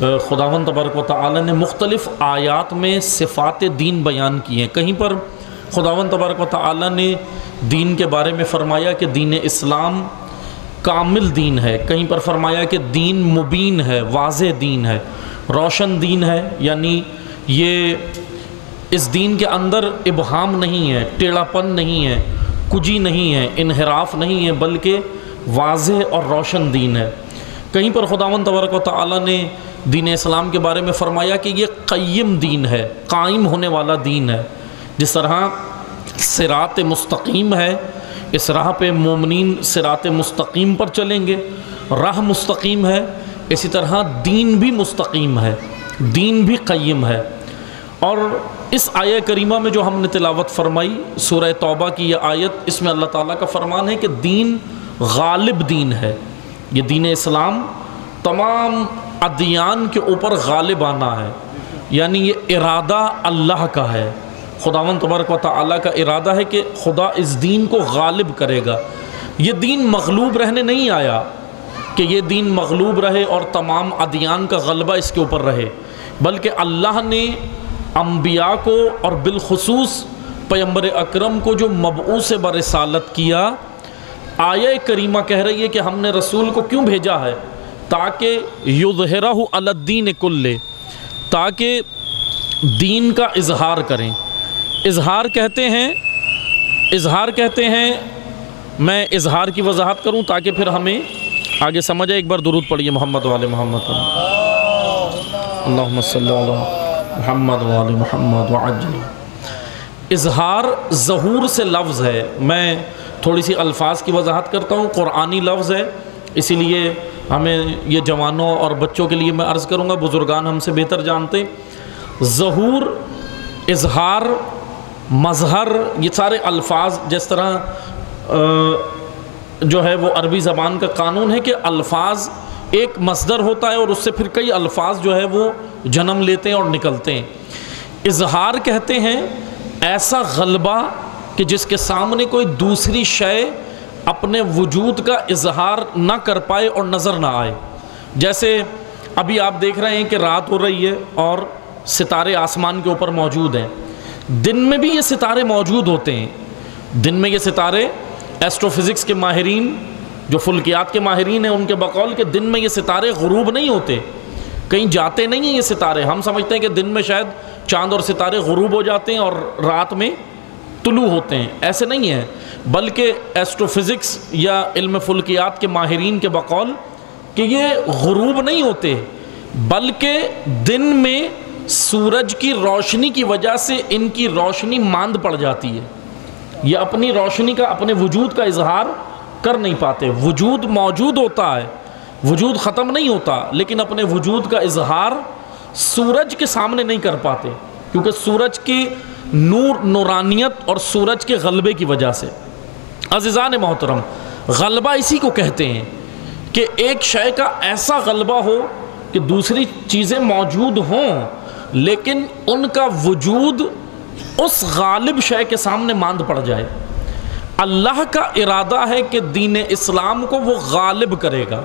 خداوند تبارک و تعالی نے مختلف آیات میں صفات دین بیان کی ہیں۔ کہیں پر خداوند تبارک و تعالی نے دین کے بارے میں فرمایا کہ دین اسلام کامل دین ہے، کہیں پر فرمایا کہ دین مبین ہے، واضح دین ہے، روشن دین ہے، یعنی یہ اس دین کے اندر ابہام نہیں ہے، ٹیڑھا پن نہیں ہے، کجی نہیں ہے، انحراف نہیں ہے، بلکہ واضح اور روشن دین ہے۔ کہیں پر خداوند تبارک و تعالی نے دین اسلام کے بارے میں فرمایا کہ یہ قیم دین ہے، قائم ہونے والا دین ہے۔ جس طرح صراط مستقیم ہے، اس راہ پہ مومنین صراط مستقیم پر چلیں گے، راہ مستقیم ہے، اسی طرح دین بھی مستقیم ہے، دین بھی قیم ہے۔ اور اس آیہ کریمہ میں جو ہم نے تلاوت فرمائی سورہ توبہ کی یہ آیت، اس میں اللہ تعالیٰ کا فرمان ہے کہ دین غالب دین ہے۔ یہ دین اسلام تمام ادیان کے اوپر غالب آنا ہے، یعنی یہ ارادہ اللہ کا ہے۔ خداوند تبارک و تعالیٰ کا ارادہ ہے کہ خدا اس دین کو غالب کرے گا۔ یہ دین مغلوب رہنے نہیں آیا کہ یہ دین مغلوب رہے اور تمام ادیان کا غلبہ اس کے اوپر رہے، بلکہ اللہ نے انبیاء کو اور بالخصوص پیغمبر اکرم کو جو مبعوث برسالت کیا، آیہ کریمہ کہہ رہی ہے کہ ہم نے رسول کو کیوں بھیجا ہے؟ تاکہ یظہرہ علی الدین کلہ، تاکہ دین کا اظہار کریں۔ اظہار کہتے ہیں میں اظہار کی وضاحت کروں تاکہ پھر ہمیں آگے سمجھے۔ ایک بار درود پڑھیے محمد وآل محمد، اللہم صلی علی محمد وآل محمد وعجل۔ اظہار ظہور سے لفظ ہے، میں تھوڑی سی الفاظ کی وضاحت کرتا ہوں، قرآنی لفظ ہے، اسی لیے ہمیں یہ جوانوں اور بچوں کے لیے میں عرض کروں گا، بزرگان ہم سے بہتر جانتے۔ ظہور، اظہار، مظہر، یہ سارے الفاظ جس طرح جو ہے وہ عربی زبان کا قانون ہے کہ الفاظ ایک مصدر ہوتا ہے اور اس سے پھر کئی الفاظ جو ہے وہ جنم لیتے ہیں اور نکلتے ہیں۔ اظہار کہتے ہیں ایسا غلبہ کہ جس کے سامنے کوئی دوسری شے اپنے وجود کا اظہار نہ کر پائے اور نظر نہ آئے۔ جیسے ابھی آپ دیکھ رہے ہیں کہ رات ہو رہی ہے اور ستارے آسمان کے اوپر موجود ہیں، دن میں بھی یہ ستارے موجود ہوتے ہیں۔ دن میں یہ ستارے، ایسٹرو فزکس کے ماہرین جو فلکیات کے ماہرین ہیں ان کے بقول کہ دن میں یہ ستارے غروب نہیں ہوتے، کہیں جاتے نہیں ہیں یہ ستارے۔ ہم سمجھتے ہیں کہ دن میں شاید چاند اور ستارے غروب ہو جاتے ہیں اور رات میں طلوع ہوتے ہیں، ایسے نہیں ہیں، بلکہ ایسٹرو فزکس یا علم فلکیات کے ماہرین کے بقول کہ یہ غروب نہیں ہوتے، بلکہ دن میں سورج کی روشنی کی وجہ سے ان کی روشنی ماند پڑ جاتی ہے، یہ اپنی روشنی کا، اپنے وجود کا اظہار کر نہیں پاتے۔ وجود موجود ہوتا ہے، وجود ختم نہیں ہوتا، لیکن اپنے وجود کا اظہار سورج کے سامنے نہیں کر پاتے، کیونکہ سورج کی نورانیت اور سورج کے غلبے کی وجہ سے۔ عزیزان محترم، غلبہ اسی کو کہتے ہیں کہ ایک شے کا ایسا غلبہ ہو کہ دوسری چیزیں موجود ہوں لیکن ان کا وجود اس غالب شے کے سامنے ماند پڑ جائے۔ اللہ کا ارادہ ہے کہ دین اسلام کو وہ غالب کرے گا۔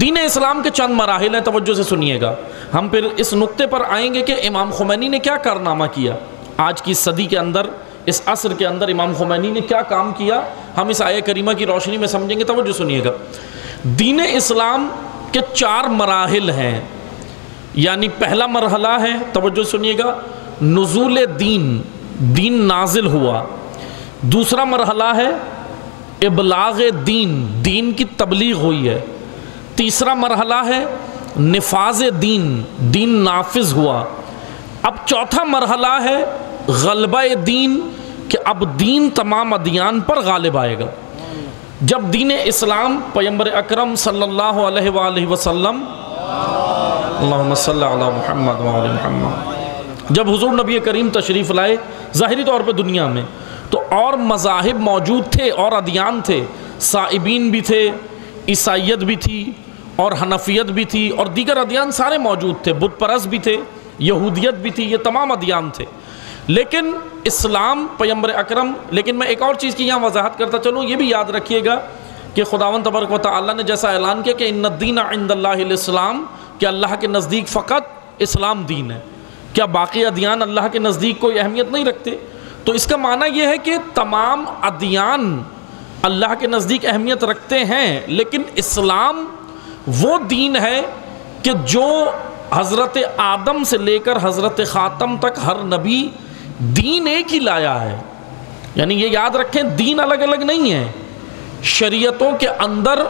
دین اسلام کے چند مراحل ہیں، توجہ سے سنیے گا، ہم پھر اس نقطے پر آئیں گے کہ امام خمینی نے کیا کارنامہ کیا آج کی صدی کے اندر، اس عصر کے اندر امام خمینی نے کیا کام کیا، ہم اس آیہ کریمہ کی روشنی میں سمجھیں گے۔ توجہ سنیے گا، دین اسلام کے 4 مراحل ہیں، یعنی پہلا مرحلہ ہے، توجہ سنیے گا، نزول دین، دین نازل ہوا۔ دوسرا مرحلہ ہے ابلاغ دین، دین کی تبلیغ ہوئی ہے۔ تیسرا مرحلہ ہے نفاذ دین، دین نافذ ہوا۔ اب چوتھا مرحلہ ہے غلبہ دین، کہ اب دین تمام ادیان پر غالب آئے گا۔ جب دین اسلام پیغمبر اکرم صلی اللہ علیہ وآلہ وسلم، اللہم صلی علی محمد وآل محمد، جب حضور نبی کریم تشریف لائے ظاہری طور پہ دنیا میں، تو اور مذاہب موجود تھے اور ادیان تھے، سائبین بھی تھے، عیسائیت بھی تھی اور حنفیت بھی تھی اور دیگر ادیان سارے موجود تھے، بت پرست بھی تھے، یہودیت بھی تھی، یہ تمام ادیان تھے، لیکن اسلام پیغمبر اکرم۔ لیکن میں ایک اور چیز کی یہاں وضاحت کرتا چلوں، یہ بھی یاد رکھیے گا کہ خداوند تبارک و تعالیٰ نے جیسا اعلان کیا کہ ان الدین عند اللہ الاسلام، کہ اللہ کے نزدیک فقط اسلام دین ہے، کیا باقی ادیان اللہ کے نزدیک کوئی اہمیت نہیں رکھتے؟ تو اس کا معنی یہ ہے کہ تمام ادیان اللہ کے نزدیک اہمیت رکھتے ہیں، لیکن اسلام وہ دین ہے کہ جو حضرت آدم سے لے کر حضرت خاتم تک ہر نبی دین ایک ہی لایا ہے۔ یعنی یہ یاد رکھیں، دین الگ الگ نہیں ہے، شریعتوں کے اندر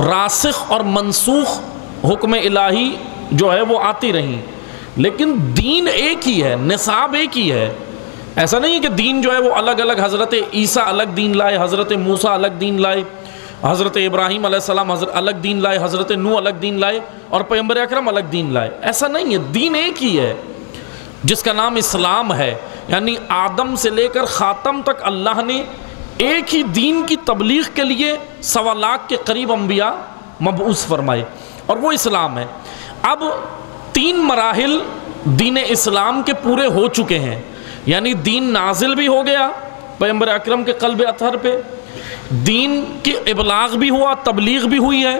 راسخ اور منسوخ حکم الہی جو ہے وہ آتی رہیں، لیکن دین ایک ہی ہے، نصاب ایک ہی ہے۔ ایسا نہیں ہے کہ دین جو ہے وہ الگ الگ، حضرت عیسیٰ الگ دین لائے، حضرت موسیٰ الگ دین لائے، حضرت ابراہیم علیہ السلام الگ دین لائے، حضرت نوح الگ دین لائے اور پیغمبر اکرم الگ دین لائے۔ ایسا نہیں ہے، دین ایک ہی ہے جس کا نام اسلام ہے۔ یعنی آدم سے لے کر خاتم تک اللہ نے ایک ہی دین کی تبلیغ کے لیے 1.25 لاکھ کے قریب انبیاء مبعوث فرمائے، اور وہ اسلام ہے۔ اب 3 مراحل دین اسلام کے پورے ہو چکے ہیں، یعنی دین نازل بھی ہو گیا پیغمبر اکرم کے قلب اطہر پہ، دین کی ابلاغ بھی ہوا، تبلیغ بھی ہوئی ہے،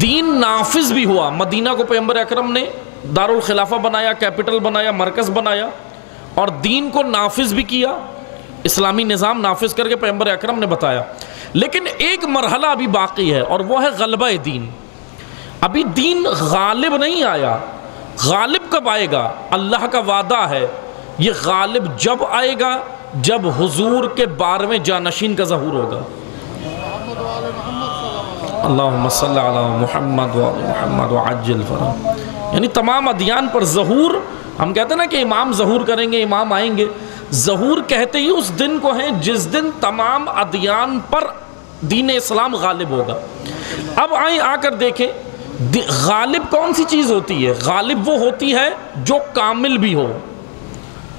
دین نافذ بھی ہوا۔ مدینہ کو پیغمبر اکرم نے دارالخلافہ بنایا، کیپٹل بنایا، مرکز بنایا، اور دین کو نافذ بھی کیا، اسلامی نظام نافذ کر کے پیغمبر اکرم نے بتایا۔ لیکن ایک مرحلہ ابھی باقی ہے، اور وہ ہے غلبہ دین۔ ابھی دین غالب نہیں آیا۔ غالب کب آئے گا؟ اللہ کا وعدہ ہے، یہ غالب جب آئے گا جب حضور کے 12ویں جانشین کا ظہور ہوگا۔ اللہم صلی علی محمد وعلی محمد وعجل فرج۔ یعنی تمام ادیان پر ظہور، ہم کہتے ہیں نا کہ امام ظہور کریں گے، امام آئیں گے، ظہور کہتے ہی اس دن کو ہیں جس دن تمام ادیان پر دین اسلام غالب ہوگا۔ اب آئیں آ کر دیکھیں غالب کون سی چیز ہوتی ہے؟ غالب وہ ہوتی ہے جو کامل بھی ہو۔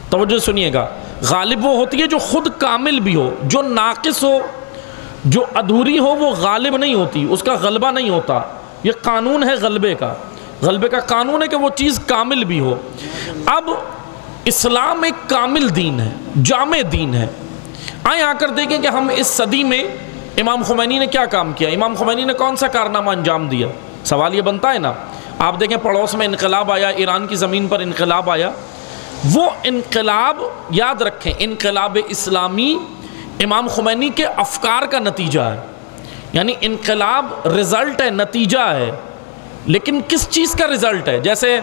توجہ سنیے گا، غالب وہ ہوتی ہے جو خود کامل بھی ہو، جو ناقص ہو، جو ادھوری ہو، وہ غالب نہیں ہوتی، اس کا غلبہ نہیں ہوتا۔ یہ قانون ہے غلبے کا، غلبے کا قانون ہے کہ وہ چیز کامل بھی ہو۔ اب اسلام ایک کامل دین ہے، جامع دین ہے۔ آئیں آ کر دیکھیں کہ ہم اس صدی میں امام خمینی نے کیا کام کیا، امام خمینی نے کون سا کارنامہ انجام دیا۔ سوال یہ بنتا ہے نا، آپ دیکھیں پڑوس میں انقلاب آیا، ایران کی زمین پر انقلاب آیا، وہ انقلاب یاد رکھیں، انقلاب اسلامی امام خمینی کے افکار کا نتیجہ ہے۔ یعنی انقلاب رزلٹ ہے، نتیجہ ہے، لیکن کس چیز کا رزلٹ ہے؟ جیسے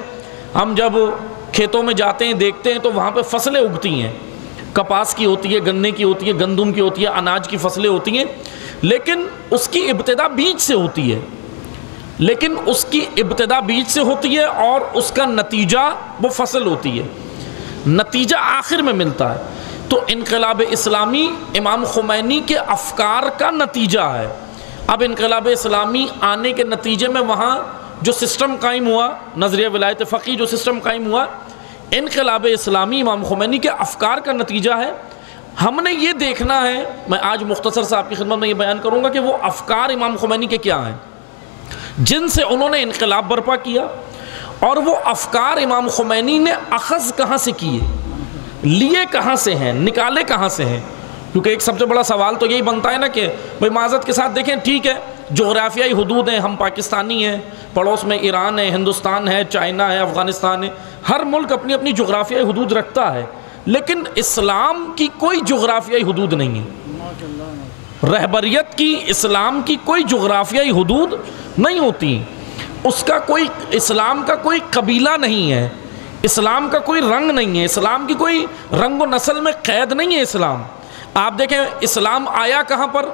ہم جب کھیتوں میں جاتے ہیں دیکھتے ہیں تو وہاں پہ فصلیں اگتی ہیں، کپاس کی ہوتی ہے، گنے کی ہوتی ہے، گندم کی ہوتی ہے، اناج کی فصلیں ہوتی ہیں، لیکن اس کی ابتدا بیج سے ہوتی ہے، لیکن اس کی ابتدا بیج سے ہوتی ہے اور اس کا نتیجہ وہ فصل ہوتی ہے، نتیجہ آخر میں ملتا ہے۔ تو انقلاب اسلامی امام خمینی کے افکار کا نتیجہ ہے۔ اب انقلاب اسلامی آنے کے نتیجے میں وہاں جو سسٹم قائم ہوا، نظریہ ولایت فقیہ جو سسٹم قائم ہوا، انقلاب اسلامی امام خمینی کے افکار کا نتیجہ ہے۔ ہم نے یہ دیکھنا ہے، میں آج مختصر سے آپ کی خدمت میں یہ بیان کروں گا کہ وہ افکار امام خمینی کے کیا ہیں جن سے انہوں نے انقلاب برپا کیا، اور وہ افکار امام خمینی نے اخذ کہاں سے کیے، لیے کہاں سے ہیں، نکالے کہاں سے ہیں۔ کیونکہ ایک سب سے بڑا سوال تو یہی بنتا ہے نا کہ بھئی معذرت کے ساتھ دیکھیں، ٹھیک ہے جغرافیائی حدود ہیں، ہم پاکستانی ہیں، پڑوس میں ایران ہے، ہندوستان ہے، چائنا ہے، افغانستان ہے، ہر ملک اپنی اپنی جغرافیائی حدود رکھتا ہے، لیکن اسلام کی کوئی جغرافیائی حدود نہیں ہے۔ رہبریت کی، اسلام کی کوئی جغرافیائی حدود نہیں ہوتی، اس کا کوئی، اسلام کا کوئی قبیلہ نہیں ہے، اسلام کا کوئی رنگ نہیں ہے، اسلام کی کوئی رنگ و نسل میں قید نہیں ہے اسلام۔ آپ دیکھیں اسلام آیا کہاں پر؟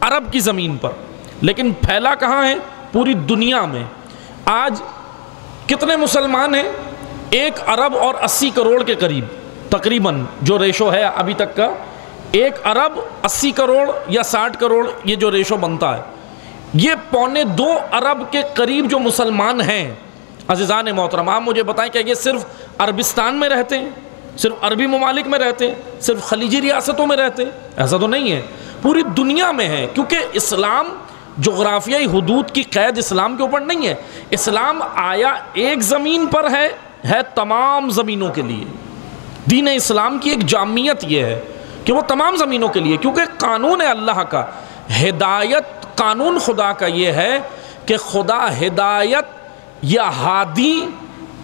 عرب کی زمین پر، لیکن پھیلا کہاں ہے؟ پوری دنیا میں۔ آج کتنے مسلمان ہیں؟ 1 ارب اور 80 کروڑ کے قریب تقریباً جو ریشو ہے ابھی تک کا، 1 ارب 80 کروڑ یا 60 کروڑ یہ جو ریشو بنتا ہے، یہ 1.25 ارب کے قریب جو مسلمان ہیں۔ عزیزان محترم، آپ مجھے بتائیں کہ یہ صرف عربستان میں رہتے ہیں، صرف عربی ممالک میں رہتے ہیں، صرف خلیجی ریاستوں میں رہتے ہیں؟ ایسا تو نہیں ہے، پوری دنیا میں ہے، کیونکہ اسلام جغرافیائی حدود کی قید اسلام کے اوپر نہیں ہے۔ اسلام آیا ایک زمین پر ہے تمام زمینوں کے لیے۔ دین اسلام کی ایک جامعیت یہ ہے کہ وہ تمام زمینوں کے لیے، کیونکہ قانون ہے اللہ کا، ہدایت، قانون خدا کا یہ ہے کہ خدا ہدایت یا ہادی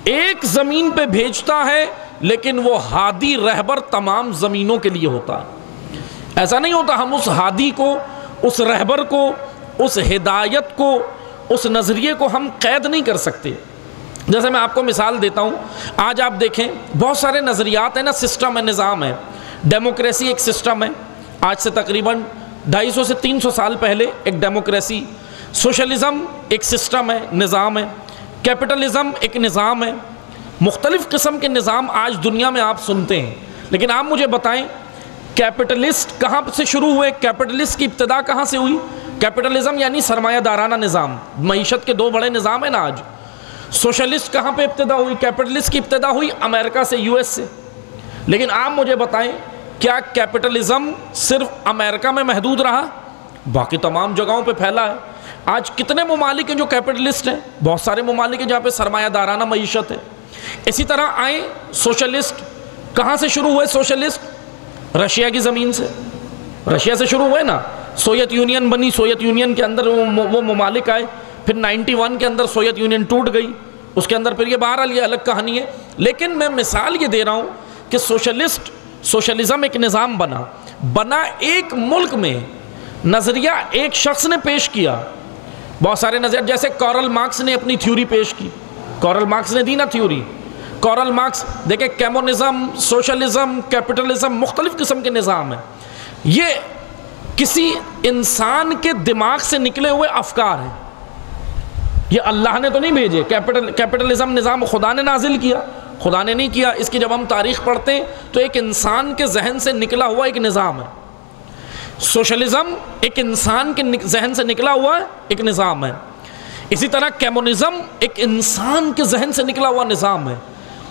ایک زمین پہ بھیجتا ہے لیکن وہ ہادی رہبر تمام زمینوں کے لیے ہوتا ہے؟ ایسا نہیں ہوتا. ہم اس ہادی کو، اس رہبر کو، اس ہدایت کو، اس نظریے کو ہم قید نہیں کر سکتے. جیسے میں آپ کو مثال دیتا ہوں، آج آپ دیکھیں بہت سارے نظریات ہیں نا، سسٹم ہے، نظام ہے. ڈیموکریسی ایک سسٹم ہے، آج سے تقریباً 250 سے 300 سال پہلے ایک ڈیموکریسی. سوشلزم ایک سسٹم ہے، نظام ہے. کیپٹلزم ایک نظام ہے. مختلف قسم کے نظام آج دنیا میں آپ سنتے ہیں. لیکن آپ مجھے بتائیں کیپٹلسٹ کہاں سے شروع ہوئے؟ کیپٹلسٹ کی ابتدا کہاں سے ہوئی؟ کیپٹلزم یعنی سرمایہ دارانہ نظام. معیشت کے دو بڑے نظام ہیں نا آج. سوشلسٹ کہاں پہ ابتدا ہوئی؟ کیپٹلسٹ کی ابتدا ہوئی امریکہ سے، یو ایس سے. لیکن آپ مجھے بتائیں کیا کیپٹلزم صرف امریکہ میں محدود رہا؟ باقی تمام جگہوں پہ پھیلا ہے. آج کتنے ممالک ہیں جو کیپٹلسٹ ہیں؟ بہت سارے ممالک ہیں جہاں پہ سرمایہ دارانہ معیشت ہے. اسی طرح آئیں سوشلسٹ، کہاں سے شروع ہوئے سوشلسٹ؟ رشیا کی زمین سے. رشیا سے شروع ہوئے نا. سوویت یونین بنی، سوویت یونین کے اندر وہ ممالک آئے. پھر 91 کے اندر سوویت یونین ٹوٹ گئی. اس کے اندر پھر یہ بہرحال یہ الگ کہانی ہے. لیکن میں مثال یہ دے رہا ہوں کہ سوشلزم ایک نظام بنا ایک ملک میں. نظریہ ایک شخص نے پیش کیا. بہت سارے نظریہ، جیسے کارل مارکس نے اپنی تھیوری پیش کی. کارل مارکس نے دی نا تھیوری. کارل مارکس دیکھیں، کمیونزم، سوشلزم، کیپٹلزم مختلف قسم کے نظام ہیں. یہ کسی انسان کے دماغ سے نکلے ہوئے افکار ہیں. یہ اللہ نے تو نہیں بھیجے. کیپٹلزم نظام خدا نے نازل کیا؟ خدا نے نہیں کیا. اس کی جب ہم تاریخ پڑھتے ہیں تو ایک انسان کے ذہن سے نکلا ہوا ایک نظام ہے. سوشلزم ایک انسان کے ذہن سے نکلا ہوا ایک نظام ہے. اسی طرح کمیونزم ایک انسان کے ذہن سے نکلا ہوا نظام ہے.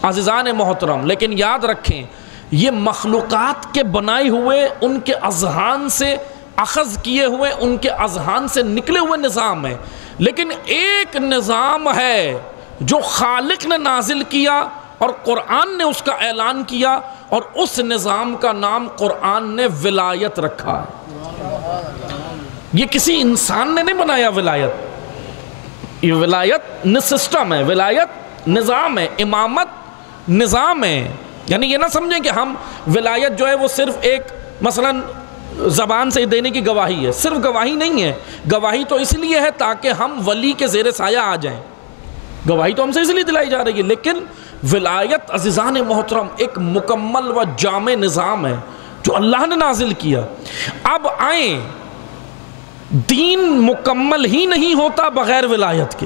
عزیزان محترم، لیکن یاد رکھیں یہ مخلوقات کے بنائے ہوئے، ان کے اذہان سے اخذ کیے ہوئے، ان کے اذہان سے نکلے ہوئے نظام ہے. لیکن ایک نظام ہے جو خالق نے نازل کیا اور قرآن نے اس کا اعلان کیا، اور اس نظام کا نام قرآن نے ولایت رکھا ہے. یہ کسی انسان نے نہیں بنایا ولایت. یہ ولایت سسٹم ہے، ولایت نظام ہے، امامت نظام ہے. یعنی یہ نہ سمجھیں کہ ہم ولایت جو ہے وہ صرف ایک مثلاً زبان سے دینے کی گواہی ہے. صرف گواہی نہیں ہے. گواہی تو اس لیے ہے تاکہ ہم ولی کے زیر سایہ آ جائیں. گواہی تو ہم سے اس لیے دلائی جا رہی ہے. لیکن ولایت عزیزان محترم ایک مکمل و جامع نظام ہے جو اللہ نے نازل کیا. اب آئیں، دین مکمل ہی نہیں ہوتا بغیر ولایت کے.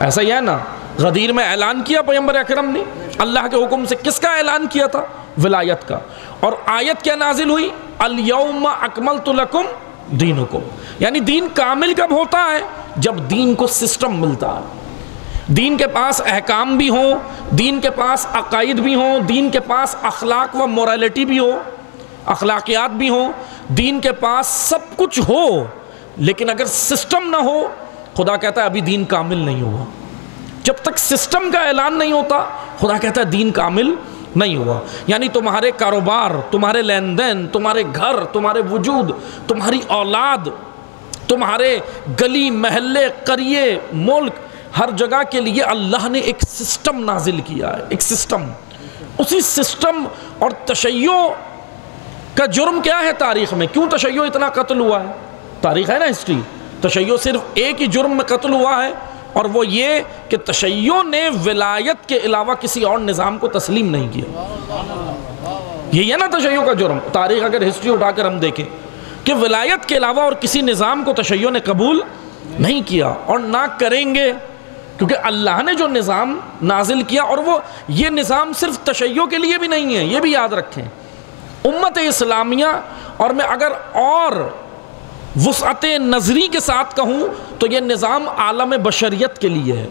ایسا ہی ہے نا. غدیر میں اعلان کیا پیغمبر اکرم نے اللہ کے حکم سے. کس کا اعلان کیا تھا؟ ولایت کا. اور آیت کیا نازل ہوئی؟ الیوم اکملت لکم دینکم. یعنی دین کامل کب ہوتا ہے؟ جب دین کو سسٹم ملتا ہے. دین کے پاس احکام بھی ہوں، دین کے پاس عقائد بھی ہوں، دین کے پاس اخلاق و موریلٹی بھی ہو، اخلاقیات بھی ہوں، دین کے پاس سب کچھ ہو. لیکن اگر سسٹم نہ ہو، خدا کہتا ہے ابھی دین کامل نہیں ہوا. جب تک سسٹم کا اعلان نہیں ہوتا، خدا کہتا ہے دین کامل نہیں ہوا. یعنی تمہارے کاروبار، تمہارے لین دین، تمہارے گھر، تمہارے وجود، تمہاری اولاد، تمہارے گلی محلے قریے ملک، ہر جگہ کے لیے اللہ نے ایک سسٹم نازل کیا ہے. ایک سسٹم. اسی سسٹم اور تشیع کا جرم کیا ہے تاریخ میں؟ کیوں تشیع اتنا قتل ہوا ہے؟ تاریخ ہے نا، ہسٹری. تشیع صرف ایک ہی جرم میں قتل ہوا ہے، اور وہ یہ کہ تشیع نے ولایت کے علاوہ کسی اور نظام کو تسلیم نہیں کیا. یہی ہے نا تشیع کا جرم. تاریخ اگر ہسٹری اٹھا کر ہم دیکھیں کہ ولایت کے علاوہ اور کسی نظام کو تشیع نے قبول نہیں کیا اور نہ کریں گے، کیونکہ اللہ نے جو نظام نازل کیا، اور وہ یہ نظام صرف تشیع کے لیے بھی نہیں ہے. یہ بھی یاد رکھیں، امت اسلامیہ، اور میں اگر اور وسعت نظری کے ساتھ کہوں تو یہ نظام عالم بشریت کے لیے ہے.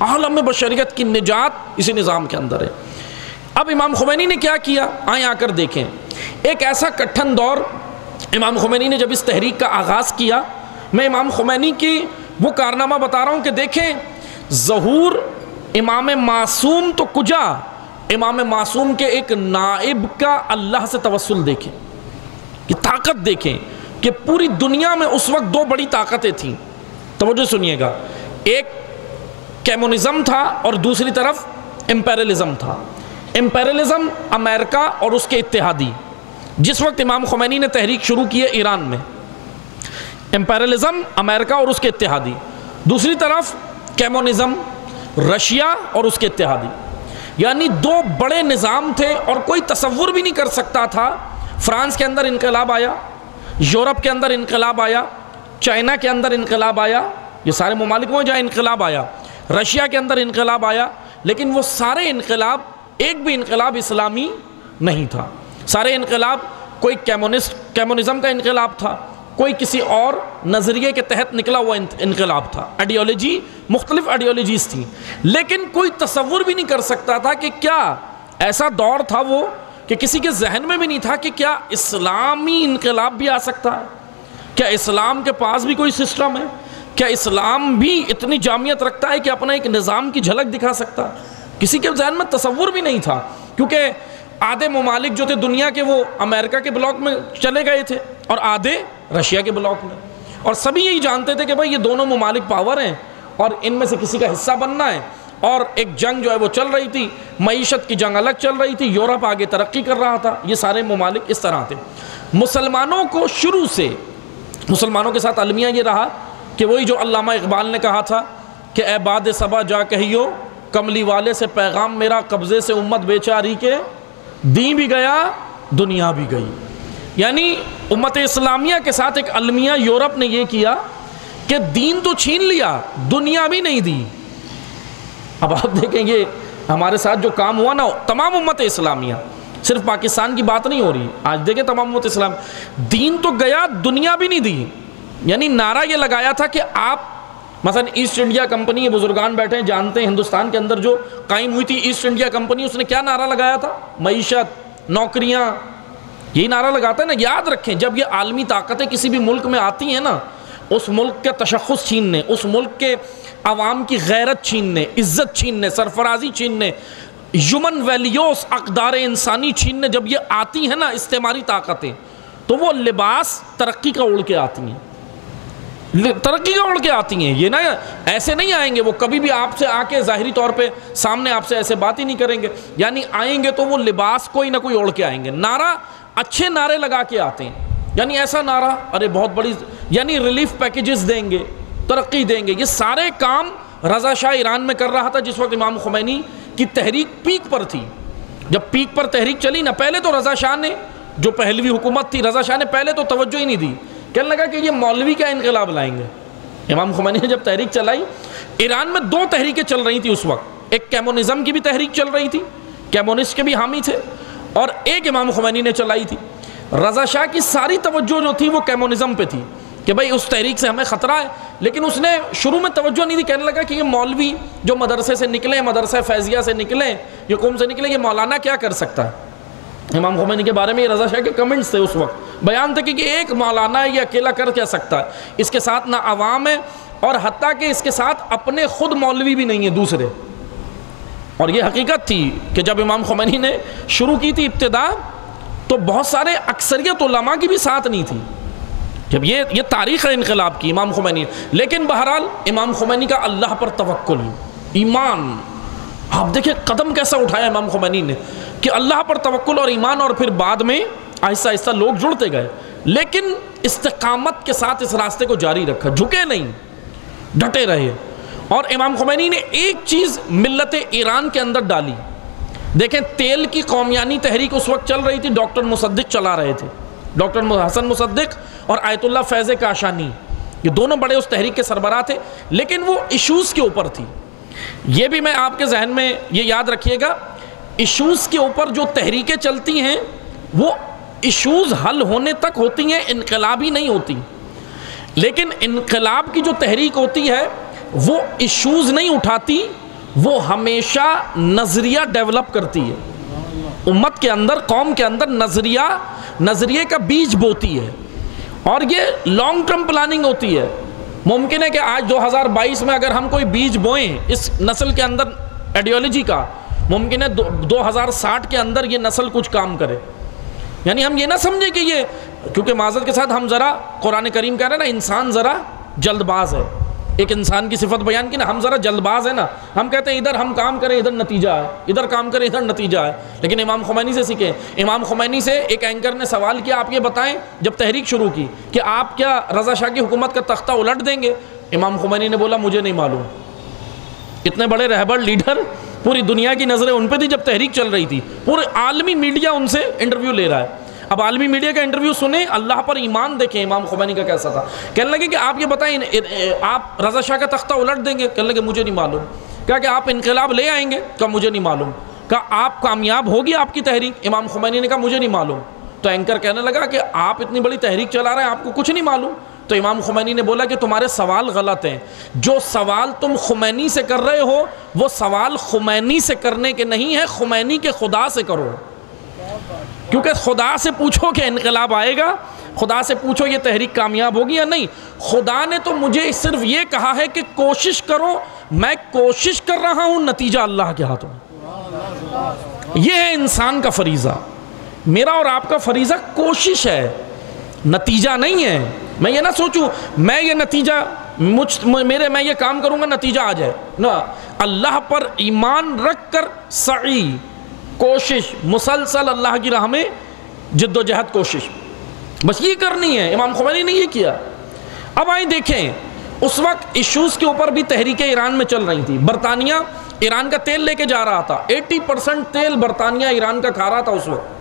عالم بشریت کی نجات اسی نظام کے اندر ہے. اب امام خمینی نے کیا کیا؟ آئیں آ کر دیکھیں. ایک ایسا کٹھن دور امام خمینی نے جب اس تحریک کا آغاز کیا، میں امام خمینی کی وہ کارنامہ بتا رہا ہوں کہ دیکھیں ظہور امام معصوم تو کجا، امام معصوم کے ایک نائب کا اللہ سے توسل دیکھیں، کہ طاقت دیکھیں کہ پوری دنیا میں اس وقت دو بڑی طاقتیں تھیں. توجہ سنیے گا. ایک کیمونزم تھا اور دوسری طرف امپیریلزم تھا۔ امپیریلزم امریکہ اور اس کے اتحادی، جس وقت امام خمینی نے تحریک شروع کی ہے ایران میں، امپیریلزم امریکہ اور اس کے اتحادی، دوسری طرف کیمونزم رشیا اور اس کے اتحادی، یعنی دو بڑے نظام تھے اور کوئی تصور بھی نہیں کر سکتا تھا۔ فرانس کے اندر انقلاب آیا، یورپ کے اندر انقلاب آیا، چائنا کے اندر انقلاب آیا، یہ سارے ممالک میں جہاں انقلاب آیا، رشیا کے اندر انقلاب آیا، لیکن وہ سارے انقلاب ایک بھی انقلاب اسلامی نہیں تھا۔ سارے انقلاب کوئی کیمونزم کا انقلاب تھا، کوئی کسی اور نظریے کے تحت نکلا ہوا انقلاب تھا، آئیڈیالوجی مختلف آئیڈیالوجیز تھیں، لیکن کوئی تصور بھی نہیں کر سکتا تھا کہ کیا ایسا دور تھا وہ کہ کسی کے ذہن میں بھی نہیں تھا کہ کیا اسلامی انقلاب بھی آ سکتا ہے، کیا اسلام کے پاس بھی کوئی سسٹم ہے، کیا اسلام بھی اتنی جامعیت رکھتا ہے کہ اپنا ایک نظام کی جھلک دکھا سکتا ہے۔ کسی کے ذہن میں تصور بھی نہیں تھا، کیونکہ آدھے ممالک جو تھے دنیا کے وہ امریکہ کے بلاک میں چلے گئے تھے اور آدھے رشیا کے بلاک میں، اور سبھی یہی جانتے تھے کہ بھائی یہ دونوں ممالک پاور ہیں اور ان میں سے کسی کا حصہ بننا ہے، اور ایک جنگ جو ہے وہ چل رہی تھی، معیشت کی جنگ الگ چل رہی تھی، یورپ آگے ترقی کر رہا تھا، یہ سارے ممالک اس طرح تھے۔ مسلمانوں کو شروع سے مسلمانوں کے ساتھ المیہ یہ رہا کہ وہی جو علامہ اقبال نے کہا تھا کہ اے باد صبا جا کہیو کملی والے سے پیغام میرا، قبضے سے امت بیچاری کے دین بھی گیا دنیا بھی گئی، یعنی امت اسلامیہ کے ساتھ ایک المیہ یورپ نے یہ کیا کہ دین تو چھین لیا، دنیا بھی نہیں دی۔ اب آپ دیکھیں گے ہمارے ساتھ جو کام ہوا نا، تمام امت اسلامیہ، صرف پاکستان کی بات نہیں ہو رہی، آج دیکھیں تمام امت اسلام، دین تو گیا دنیا بھی نہیں دی۔ یعنی نعرہ یہ لگایا تھا کہ آپ مثلا ایسٹ انڈیا کمپنی، یہ بزرگان بیٹھے ہیں جانتے ہیں، ہندوستان کے اندر جو قائم ہوئی تھی ایسٹ انڈیا کمپنی، اس نے کیا نعرہ لگایا تھا؟ معیشت، نوکریاں، یہی نعرہ لگاتا ہے نا۔ یاد رکھیں جب یہ عالمی طاقتیں کسی بھی ملک میں آتی ہیں نا، اس ملک کے تشخص چھیننے، اس ملک کے عوام کی غیرت چھیننے، عزت چھیننے، سرفرازی چھیننے، ہیومن ویلیوز، اقدار انسانی چھیننے جب یہ آتی ہیں نا استعماری طاقتیں، تو وہ لباس ترقی کا اوڑھ کے آتی ہیں، ترقی کا اوڑھ کے آتی ہیں۔ یہ نا ایسے نہیں آئیں گے، وہ کبھی بھی آپ سے آ کے ظاہری طور پہ سامنے آپ سے ایسے بات ہی نہیں کریں گے، یعنی آئیں گے تو وہ لباس کوئی نہ کوئی اوڑھ کے آئیں گے، نعرہ اچھے نعرے لگا کے آتے ہیں، یعنی ایسا نعرہ ارے بہت بڑی، یعنی ریلیف پیکیجز دیں گے، ترقی دیں گے۔ یہ سارے کام رضا شاہ ایران میں کر رہا تھا جس وقت امام خمینی کی تحریک پیک پر تھی۔ جب پیک پر تحریک چلی نا، پہلے تو رضا شاہ نے، جو پہلوی حکومت تھی، رضا شاہ نے پہلے تو توجہ ہی نہیں دی، کہنے لگا کہ یہ مولوی کیا انقلاب لائیں گے۔ امام خمینی نے جب تحریک چلائی، ایران میں دو تحریکیں چل رہی تھیں اس وقت، ایک کیمونزم کی بھی تحریک چل رہی تھی، کیمونسٹ کے بھی حامی تھے، اور ایک امام خمینی نے چلائی تھی۔ رضا شاہ کی ساری توجہ جو تھی وہ کیمونزم پہ تھی کہ بھائی اس تحریک سے ہمیں خطرہ ہے، لیکن اس نے شروع میں توجہ نہیں دی، کہنے لگا کہ یہ مولوی جو مدرسے سے نکلے، مدرسہ فیضیہ سے نکلے، یہ قوم سے نکلے، یہ مولانا کیا کر سکتا ہے۔ امام خمینی کے بارے میں یہ رضا شاہ کے کمنٹس تھے اس وقت، بیان تھے کہ ایک مولانا ہے، یہ اکیلا کر کیا سکتا ہے، اس کے ساتھ نہ عوام ہے، اور حتیٰ کہ اس کے ساتھ اپنے خود مولوی بھی نہیں ہیں دوسرے۔ اور یہ حقیقت تھی کہ جب امام خمینی نے شروع کی تھی ابتدا، تو بہت سارے اکثریت علماء کی بھی ساتھ نہیں تھی، جب یہ تاریخ ہے انقلاب کی امام خمینی۔ لیکن بہرحال امام خمینی کا اللہ پر توکل، ایمان، آپ دیکھیں قدم کیسا اٹھایا امام خمینی نے کہ اللہ پر توکل اور ایمان، اور پھر بعد میں آہستہ آہستہ لوگ جڑتے گئے، لیکن استقامت کے ساتھ اس راستے کو جاری رکھا، جھکے نہیں، ڈٹے رہے۔ اور امام خمینی نے ایک چیز ملت ایران کے اندر ڈالی، دیکھیں تیل کی قومیانی تحریک اس وقت چل رہی تھی، ڈاکٹر مصدق چلا رہے تھے، ڈاکٹر حسن مصدق اور آیت اللہ فیض کاشانی، یہ دونوں بڑے اس تحریک کے سربراہ تھے، لیکن وہ ایشوز کے اوپر تھی۔ یہ بھی میں آپ کے ذہن میں یہ یاد رکھیے گا، ایشوز کے اوپر جو تحریکیں چلتی ہیں وہ ایشوز حل ہونے تک ہوتی ہیں، انقلابی نہیں ہوتی۔ لیکن انقلاب کی جو تحریک ہوتی ہے وہ ایشوز نہیں اٹھاتی، وہ ہمیشہ نظریہ ڈیولپ کرتی ہے، امت کے اندر، قوم کے اندر نظریے کا بیج بوتی ہے، اور یہ لانگ ٹرم پلاننگ ہوتی ہے۔ ممکن ہے کہ آج 2022 میں اگر ہم کوئی بیج بوئیں اس نسل کے اندر آئیڈیالوجی کا، ممکن ہے 2060 کے اندر یہ نسل کچھ کام کرے۔ یعنی ہم یہ نہ سمجھیں کہ یہ، کیونکہ معذرت کے ساتھ ہم ذرا قرآن کریم کہہ رہے ہیں نا، انسان ذرا جلد باز ہے، ایک انسان کی صفت بیان کی نا، ہم ذرا جلد باز ہیں نا، ہم کہتے ہیں ادھر ہم کام کریں ادھر نتیجہ ہے، ادھر کام کریں ادھر نتیجہ ہے. لیکن امام خمینی سے سیکھیں. امام خمینی سے ایک اینکر نے سوال کیا آپ یہ بتائیں جب تحریک شروع کی کہ آپ کیا رضا شاہ کی حکومت کا تختہ الٹ دیں گے؟ امام خمینی نے بولا مجھے نہیں معلوم. اتنے بڑے رہبر لیڈر، پوری دنیا کی نظریں ان پہ تھی جب تحریک چل رہی تھی، پورے عالمی میڈیا ان سے انٹرویو لے رہا ہے. اب عالمی میڈیا کا انٹرویو سنیں، اللہ پر ایمان دیکھیں امام خمینی کا کیسا تھا. کہنے لگے کہ آپ یہ بتائیں آپ رضا شاہ کا تختہ الٹ دیں گے؟ کہنے لگے مجھے نہیں معلوم. کہا کہ آپ انقلاب لے آئیں گے؟ کہا مجھے نہیں معلوم. کہا آپ کامیاب ہوگی آپ کی تحریک؟ امام خمینی نے کہا مجھے نہیں معلوم. تو اینکر کہنے لگا کہ آپ اتنی بڑی تحریک چلا رہے ہیں آپ کو کچھ نہیں معلوم. تو امام خمینی نے بولا کہ تمہارے سوال غلط ہیں. جو سوال تم خمینی سے کر رہے ہو وہ سوال خمینی سے کرنے کے نہیں ہے، خمینی کے خدا سے کرو. کیونکہ خدا سے پوچھو کہ انقلاب آئے گا، خدا سے پوچھو یہ تحریک کامیاب ہوگی یا نہیں. خدا نے تو مجھے صرف یہ کہا ہے کہ کوشش کرو، میں کوشش کر رہا ہوں، نتیجہ اللہ کے ہاتھوں. یہ ہے انسان کا فریضہ. میرا اور آپ کا فریضہ کوشش ہے، نتیجہ نہیں ہے. میں یہ نہ سوچوں میں یہ نتیجہ میں یہ کام کروں گا نتیجہ آ جائے نا. اللہ پر ایمان رکھ کر سعی، کوشش، مسلسل اللہ کی راہ میں جد و جہد، کوشش، بس یہ کرنی ہے. امام خمینی نے یہ کیا. اب آئیں دیکھیں اس وقت ایشوز کے اوپر بھی تحریکیں ایران میں چل رہی تھی. برطانیہ ایران کا تیل لے کے جا رہا تھا، 80% تیل برطانیہ ایران کا کھا رہا تھا اس وقت،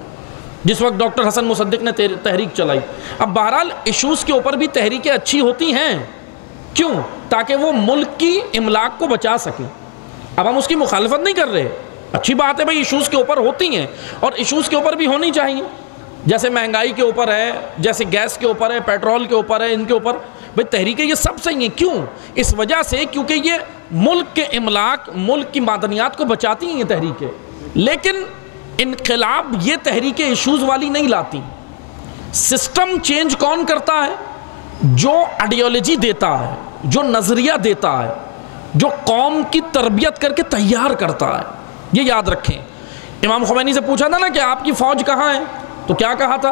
جس وقت ڈاکٹر حسن مصدق نے تحریک چلائی. اب بہرحال ایشوز کے اوپر بھی تحریکیں اچھی ہوتی ہیں. کیوں؟ تاکہ وہ ملک کی املاک کو بچا سکیں. اب ہم اس کی مخالفت نہیں کر رہے، اچھی بات ہے بھائی ایشوز کے اوپر ہوتی ہیں اور ایشوز کے اوپر بھی ہونی چاہیے. جیسے مہنگائی کے اوپر ہے، جیسے گیس کے اوپر ہے، پیٹرول کے اوپر ہے، ان کے اوپر بھائی تحریکیں یہ سب صحیح ہیں. کیوں؟ اس وجہ سے کیونکہ یہ ملک کے املاک، ملک کی معدنیات کو بچاتی ہیں یہ تحریکیں. لیکن انقلاب یہ تحریکیں ایشوز والی نہیں لاتی. سسٹم چینج کون کرتا ہے؟ جو آئیڈیالوجی دیتا ہے، جو نظریہ دیتا ہے، جو قوم کی تربیت کر کے تیار کرتا ہے. یہ یاد رکھیں. امام خمینی سے پوچھا تھا نا کہ آپ کی فوج کہاں ہے، تو کیا کہا تھا؟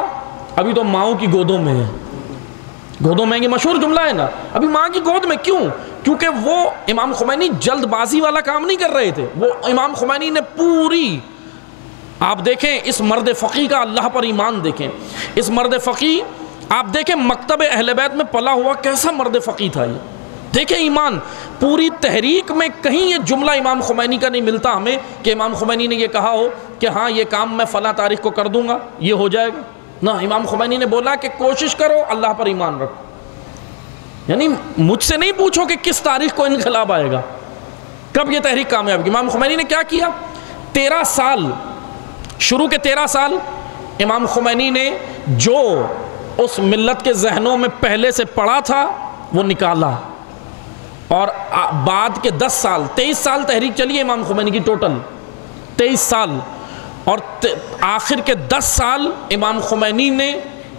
ابھی تو ماؤں کی گودوں میں ہے. گودوں میں یہ مشہور جملہ ہے نا، ابھی ماں کی گود میں. کیوں؟ کیونکہ وہ امام خمینی جلد بازی والا کام نہیں کر رہے تھے. وہ امام خمینی نے پوری، آپ دیکھیں اس مرد فقی کا اللہ پر ایمان دیکھیں. اس مرد فقی آپ دیکھیں مکتب اہل بیت میں پلا ہوا کیسا مرد فقی تھا. یہ دیکھیں ایمان. پوری تحریک میں کہیں یہ جملہ امام خمینی کا نہیں ملتا ہمیں کہ امام خمینی نے یہ کہا ہو کہ ہاں یہ کام میں فلاں تاریخ کو کر دوں گا یہ ہو جائے گا. نہ، امام خمینی نے بولا کہ کوشش کرو، اللہ پر ایمان رکھو. یعنی مجھ سے نہیں پوچھو کہ کس تاریخ کو انقلاب آئے گا، کب یہ تحریک کامیاب کی. امام خمینی نے کیا کیا؟ 13 سال، شروع کے 13 سال امام خمینی نے جو اس ملت کے ذہنوں میں پہلے سے پڑا تھا وہ نکالا. اور بعد کے 10 سال، 23 سال تحریک چلی ہے امام خمینی کی ٹوٹل، 23 سال. اور آخر کے 10 سال امام خمینی نے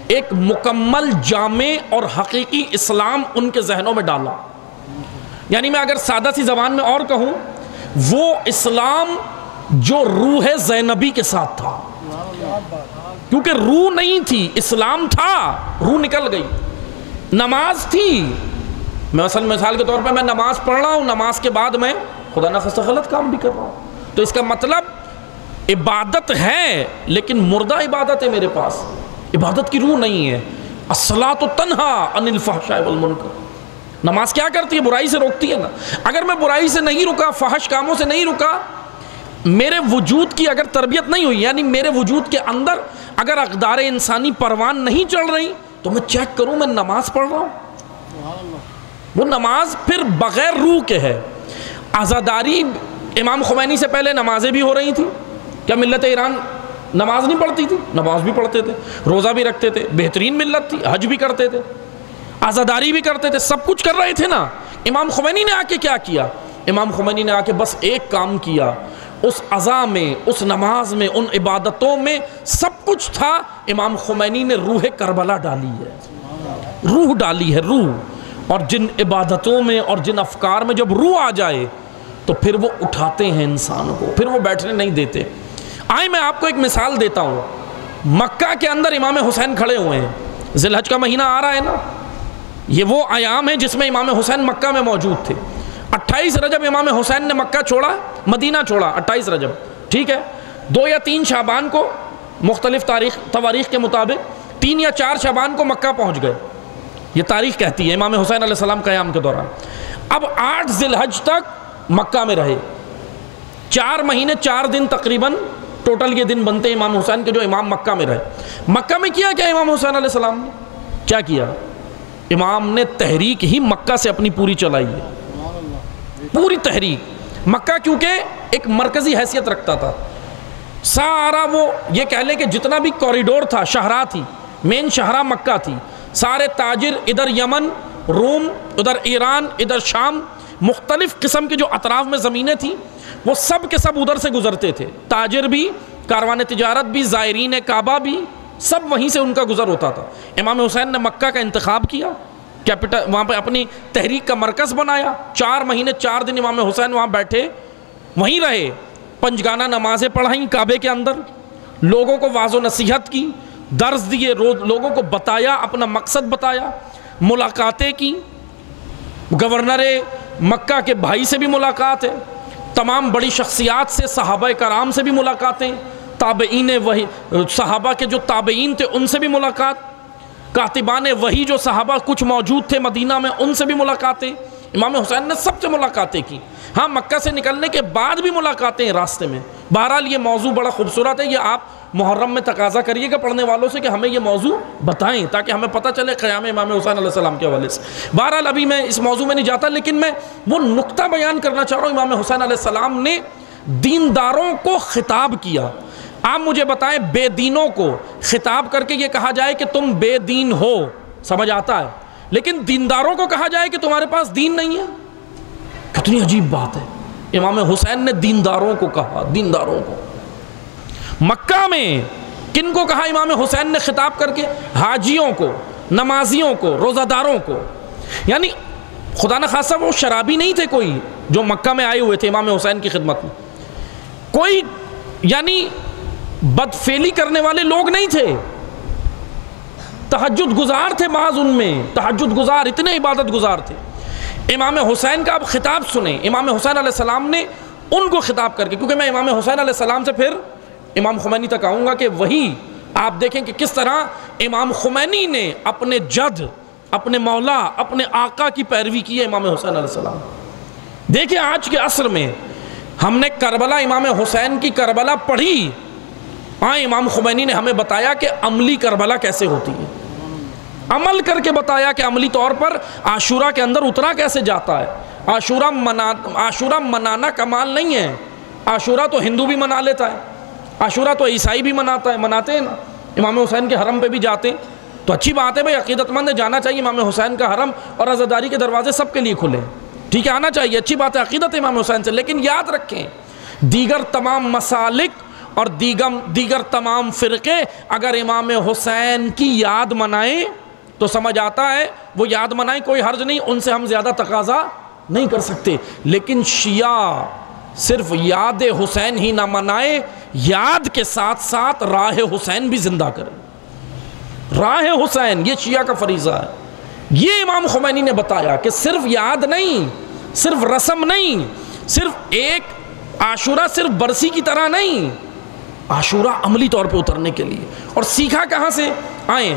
ایک مکمل جامع اور حقیقی اسلام ان کے ذہنوں میں ڈالا. یعنی میں اگر سادہ سی زبان میں اور کہوں، وہ اسلام جو روح زینبی کے ساتھ تھا. کیونکہ روح نہیں تھی، اسلام تھا، روح نکل گئی. نماز تھی، میں مثال کے طور پہ میں نماز پڑھ رہا ہوں، نماز کے بعد میں خدا نخواستہ غلط کام بھی کر رہا ہوں، تو اس کا مطلب عبادت ہے لیکن مردہ عبادت ہے میرے پاس، عبادت کی روح نہیں ہے. الصلاۃ تنہا عن الفحشاء والمنکر. نماز کیا کرتی ہے؟ برائی سے روکتی ہے نا. اگر میں برائی سے نہیں رکا، فحش کاموں سے نہیں رکا، میرے وجود کی اگر تربیت نہیں ہوئی، یعنی میرے وجود کے اندر اگر اقدار انسانی پروان نہیں چڑھ رہی، تو میں چیک کروں میں نماز پڑھ رہا ہوں. وہ نماز پھر بغیر روح کے ہے. عزاداری امام خمینی سے پہلے نمازیں بھی ہو رہی تھیں. کیا ملت ایران نماز نہیں پڑھتی تھی؟ نماز بھی پڑھتے تھے، روزہ بھی رکھتے تھے، بہترین ملت تھی، حج بھی کرتے تھے، عزاداری بھی کرتے تھے، سب کچھ کر رہے تھے نا. امام خمینی نے آ کے کیا کیا؟ امام خمینی نے آ کے بس ایک کام کیا. اس عزا میں، اس نماز میں، ان عبادتوں میں سب کچھ تھا. امام خمینی نے روح کربلا ڈالی ہے، روح ڈالی ہے، روح. اور جن عبادتوں میں اور جن افکار میں جب روح آ جائے تو پھر وہ اٹھاتے ہیں انسان کو، پھر وہ بیٹھنے نہیں دیتے. آئیں میں آپ کو ایک مثال دیتا ہوں. مکہ کے اندر امام حسین کھڑے ہوئے ہیں، ذی الحج کا مہینہ آ رہا ہے نا، یہ وہ ایام ہے جس میں امام حسین مکہ میں موجود تھے۔ 28 رجب امام حسین نے مکہ چھوڑا، مدینہ چھوڑا 28 رجب، ٹھیک ہے۔ 2 یا 3 شعبان کو مختلف تواریخ کے مطابق 3 یا 4 شعبان کو مکہ پہنچ گئے، یہ تاریخ کہتی ہے، امام حسین علیہ السلام قیام کے دوران۔ اب 8 ذی الحج تک مکہ میں رہے، 4 مہینے 4 دن تقریباً ٹوٹل یہ دن بنتے ہیں امام حسین کے جو امام مکہ میں رہے۔ مکہ میں کیا کیا امام حسین علیہ السلام نے؟ کیا کیا؟ امام نے تحریک ہی مکہ سے اپنی پوری چلائی ہے، پوری تحریک۔ مکہ کیونکہ ایک مرکزی حیثیت رکھتا تھا، سارا وہ یہ کہہ لیں کہ جتنا بھی کوریڈور تھا، شہرہ تھی، مین شہرہ مکہ تھی، سارے تاجر ادھر یمن، روم، ادھر ایران، ادھر شام، مختلف قسم کی جو اطراف میں زمینیں تھیں وہ سب کے سب ادھر سے گزرتے تھے، تاجر بھی، کاروان تجارت بھی، زائرین کعبہ بھی، سب وہیں سے ان کا گزر ہوتا تھا۔ امام حسین نے مکہ کا انتخاب کیا، کیپٹل وہاں پہ اپنی تحریک کا مرکز بنایا، 4 مہینے 4 دن امام حسین وہاں بیٹھے، وہیں رہے، 5 گانہ نمازیں پڑھائیں کعبے کے اندر، لوگوں کو واعظ و نصیحت کی، درس دیے، لوگوں کو بتایا، اپنا مقصد بتایا، ملاقاتیں کی، گورنر مکہ کے بھائی سے بھی ملاقات ہے، تمام بڑی شخصیات سے، صحابہ کرام سے بھی ملاقاتیں، تابعین وحی، صحابہ کے جو تابعین تھے ان سے بھی ملاقات، کاتبان وحی جو صحابہ کچھ موجود تھے مدینہ میں ان سے بھی ملاقاتیں، امام حسین نے سب سے ملاقاتیں کی۔ ہاں مکہ سے نکلنے کے بعد بھی ملاقاتیں ہیں راستے میں۔ بہرحال یہ موضوع بڑا خوبصورت ہے، یہ آپ محرم میں تقاضا کریے گا پڑھنے والوں سے کہ ہمیں یہ موضوع بتائیں تاکہ ہمیں پتہ چلے قیام امام حسین علیہ السلام کے حوالے سے۔ بہرحال ابھی میں اس موضوع میں نہیں جاتا، لیکن میں وہ نقطہ بیان کرنا چاہ رہا ہوں، امام حسین علیہ السلام نے دینداروں کو خطاب کیا۔ آپ مجھے بتائیں بے دینوں کو خطاب کر کے یہ کہا جائے کہ تم بے دین ہو، سمجھ آتا ہے، لیکن دینداروں کو کہا جائے کہ تمہارے پاس دین نہیں ہے، کتنی عجیب بات ہے۔ امام حسین نے دینداروں کو کہا، دینداروں کو۔ مکہ میں کن کو کہا امام حسین نے خطاب کر کے؟ حاجیوں کو، نمازیوں کو، روزہ داروں کو۔ یعنی خدا نخواستہ وہ شرابی نہیں تھے کوئی جو مکہ میں آئے ہوئے تھے امام حسین کی خدمت میں، کوئی یعنی بدفعلی کرنے والے لوگ نہیں تھے، تہجد گزار تھے بعض ان میں، تہجد گزار، اتنے عبادت گزار تھے۔ امام حسین کا اب خطاب سنیں، امام حسین علیہ السلام نے ان کو خطاب کر کے، کیونکہ میں امام حسین علیہ السلام سے پھر امام خمینی تک آؤں گا کہ وہی آپ دیکھیں کہ کس طرح امام خمینی نے اپنے جد، اپنے مولا، اپنے آقا کی پیروی کی ہے امام حسین علیہ السلام۔ دیکھیں آج کے عصر میں ہم نے کربلا، امام حسین کی کربلا پڑھی، امام خمینی نے ہمیں بتایا کہ عملی کربلا کیسے ہوتی ہے، عمل کر کے بتایا کہ عملی طور پر عاشورہ کے اندر اترا کیسے جاتا ہے۔ عاشورہ منانا کمال نہیں ہے، عاشورہ تو ہندو بھی منا لیتا ہے، عاشورہ تو عیسائی بھی مناتے ہیں نا، امام حسین کے حرم پہ بھی جاتے ہیں، تو اچھی بات ہے بھائی، عقیدت مند جانا چاہیے امام حسین کا حرم، اور عزاداری کے دروازے سب کے لیے کھلے ہیں، ٹھیک ہے، آنا چاہیے، اچھی بات ہے عقیدت امام حسین سے، لیکن یاد رکھیں دیگر تمام مسالک اور دیگر تمام فرقے اگر امام حسین کی یاد منائیں تو سمجھ آتا ہے وہ یاد منائیں، کوئی حرج نہیں، ان سے ہم زیادہ تقاضا نہیں کر سکتے، لیکن شیعہ صرف یاد حسین ہی نہ منائے، یاد کے ساتھ ساتھ راہ حسین بھی زندہ کرے۔ راہ حسین یہ شیعہ کا فریضہ ہے۔ یہ امام خمینی نے بتایا کہ صرف یاد نہیں، صرف رسم نہیں، صرف ایک عاشورہ صرف برسی کی طرح نہیں، عاشورہ عملی طور پہ اترنے کے لیے۔ اور سیکھا کہاں سے؟ آئیں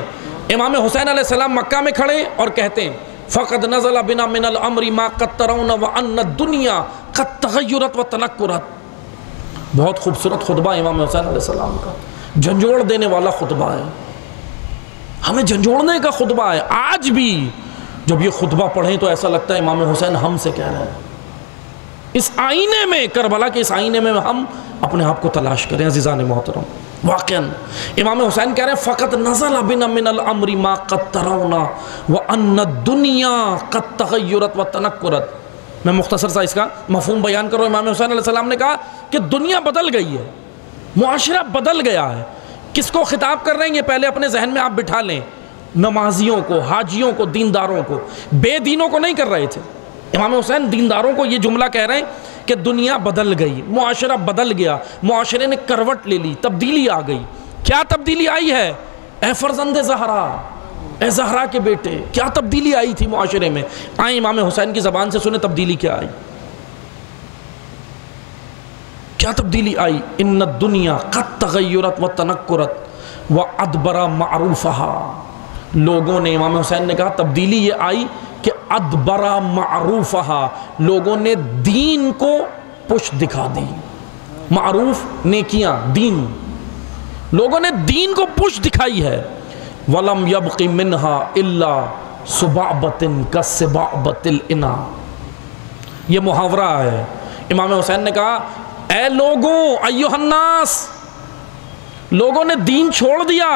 امام حسین علیہ السلام مکہ میں کھڑے اور کہتے ہیں فَقَدْ نَزَلَ بِنَا مِنَ الْأَمْرِ مَا قَدْ تَرَوْنَ وَأَنَّ الدُّنْيَا قَدْ تَغَيُّرَتْ وَتَنَكُّرَتْ۔ بہت خوبصورت خطبہ امام حسین علیہ السلام کا، جھنجھوڑ دینے والا خطبہ ہے، ہمیں جھنجھوڑنے کا خطبہ ہے۔ آج بھی جب یہ خطبہ پڑھیں تو ایسا لگتا ہے امام حسین ہم سے کہہ رہے ہیں۔ اس آئینے میں، کربلا کے اس آئینے میں ہم اپنے آپ کو تلاش کریں عزیزان محترم۔ واقعاً امام حسین کہہ رہے ہیں فقط نزل بنا من الامر ما قد ترونا وان الدنیا قد تغیرت وتنکرت۔ میں مختصر سا اس کا مفہوم بیان کروں۔ امام حسین علیہ السلام نے کہا کہ دنیا بدل گئی ہے، معاشرہ بدل گیا ہے۔ کس کو خطاب کر رہے ہیں یہ پہلے اپنے ذہن میں آپ بٹھا لیں، نمازیوں کو، حاجیوں کو، دینداروں کو، بے دینوں کو نہیں کر رہے تھے۔ امام حسین دینداروں کو یہ جملہ کہہ رہے ہیں کہ دنیا بدل گئی، معاشرہ بدل گیا، معاشرے نے کروٹ لے لی، تبدیلی آ گئی۔ کیا تبدیلی آئی ہے؟ اے فرزند زہرا، اے زہرا کے بیٹے، کیا تبدیلی آئی تھی معاشرے میں؟ آئیں امام حسین کی زبان سے سنیں تبدیلی کیا آئی، کیا تبدیلی آئی۔ ان الدنیا قد تغیرت و تنکرت و ادبر معروفہا، لوگوں نے، امام حسین نے کہا تبدیلی یہ آئی کہ ادبر معروفہا، لوگوں نے دین کو پشت دکھا دی۔ معروف نیکیاں، دین، لوگوں نے دین کو پشت دکھائی ہے۔ وَلَمْ يَبْقِ مِنْهَا إِلَّا سُبَعْبَةٍ كَسِبَعْبَةِ الْإِنَا، یہ محاورہ ہے۔ امام حسین نے کہا اے لوگوں، ایھا الناس، لوگوں نے دین چھوڑ دیا،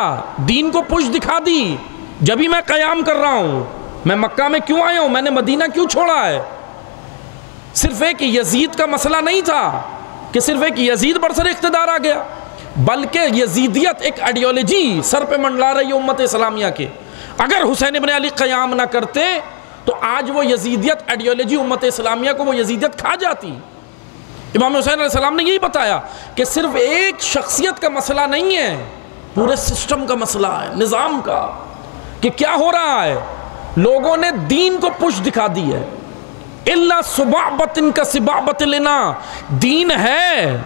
دین کو پشت دکھا دی۔ جبھی میں قیام کر رہا ہوں، میں مکہ میں کیوں آیا ہوں، میں نے مدینہ کیوں چھوڑا ہے؟ صرف ایک یزید کا مسئلہ نہیں تھا کہ صرف ایک یزید برسر اقتدار آ گیا، بلکہ یزیدیت ایک آئیڈیالوجی سر پہ منڈلا رہی ہے امت اسلامیہ کے۔ اگر حسین ابن علی قیام نہ کرتے تو آج وہ یزیدیت آئیڈیالوجی امت اسلامیہ کو وہ یزیدیت کھا جاتی۔ امام حسین علیہ السلام نے یہی بتایا کہ صرف ایک شخصیت کا مسئلہ نہیں ہے، پورے سسٹم کا مسئلہ ہے، نظام کا، کہ کیا ہو رہا ہے، لوگوں نے دین کو پشت دکھا دی ہے۔ الا سبعبۃ کسبعبۃ الاناء، دین ہے،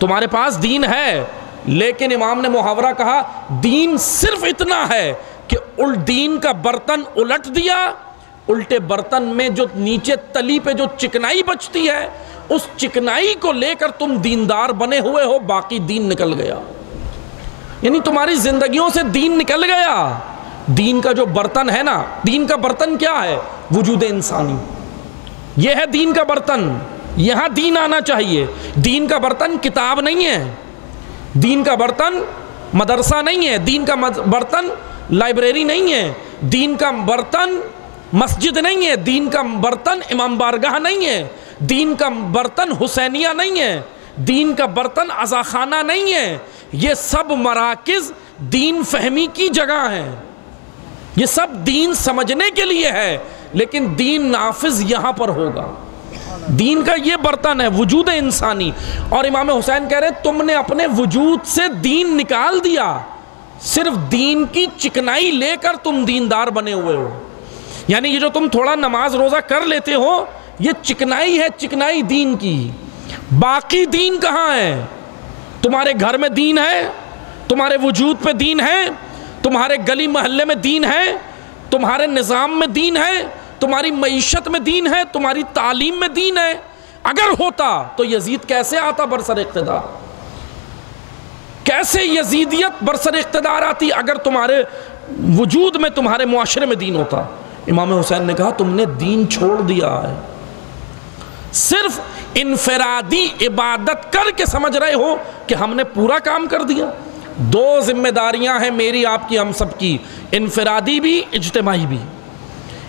تمہارے پاس دین ہے، لیکن امام نے محاورہ کہا دین صرف اتنا ہے کہ دین کا برتن الٹ دیا، الٹے برتن میں جو نیچے تلی پہ جو چکنائی بچتی ہے اس چکنائی کو لے کر تم دیندار بنے ہوئے ہو، باقی دین نکل گیا، یعنی تمہاری زندگیوں سے دین نکل گیا۔ دین کا جو برتن ہے نا، دین کا برتن کیا ہے؟ وجود انسانی، یہ ہے دین کا برتن، یہاں دین آنا چاہیے۔ دین کا برتن کتاب نہیں ہے، دین کا برتن مدرسہ نہیں ہے، دین کا برتن لائبریری نہیں ہے، دین کا برتن مسجد نہیں ہے، دین کا برتن امام بارگاہ نہیں ہے، دین کا برتن حسینیہ نہیں ہے، دین کا برتن عزاخانہ نہیں ہے۔ یہ سب مراکز دین فہمی کی جگہ ہیں، یہ سب دین سمجھنے کے لیے ہے، لیکن دین نافذ یہاں پر ہوگا۔ دین کا یہ برتن ہے وجود انسانی، اور امام حسین کہہ رہے تم نے اپنے وجود سے دین نکال دیا، صرف دین کی چکنائی لے کر تم دیندار بنے ہوئے ہو، یعنی یہ جو تم تھوڑا نماز روزہ کر لیتے ہو یہ چکنائی ہے، چکنائی دین کی، باقی دین کہاں ہے؟ تمہارے گھر میں دین ہے، تمہارے وجود پہ دین ہے، تمہارے گلی محلے میں دین ہے، تمہارے نظام میں دین ہے، تمہاری معیشت میں دین ہے، تمہاری تعلیم میں دین ہے۔ اگر ہوتا تو یزید کیسے آتا برسر اقتدار؟ کیسے یزیدیت برسر اقتدار آتی اگر تمہارے وجود میں، تمہارے معاشرے میں دین ہوتا؟ امام حسین نے کہا تم نے دین چھوڑ دیا ہے، صرف انفرادی عبادت کر کے سمجھ رہے ہو کہ ہم نے پورا کام کر دیا۔ دو ذمہ داریاں ہیں میری، آپ کی، ہم سب کی، انفرادی بھی اجتماعی بھی۔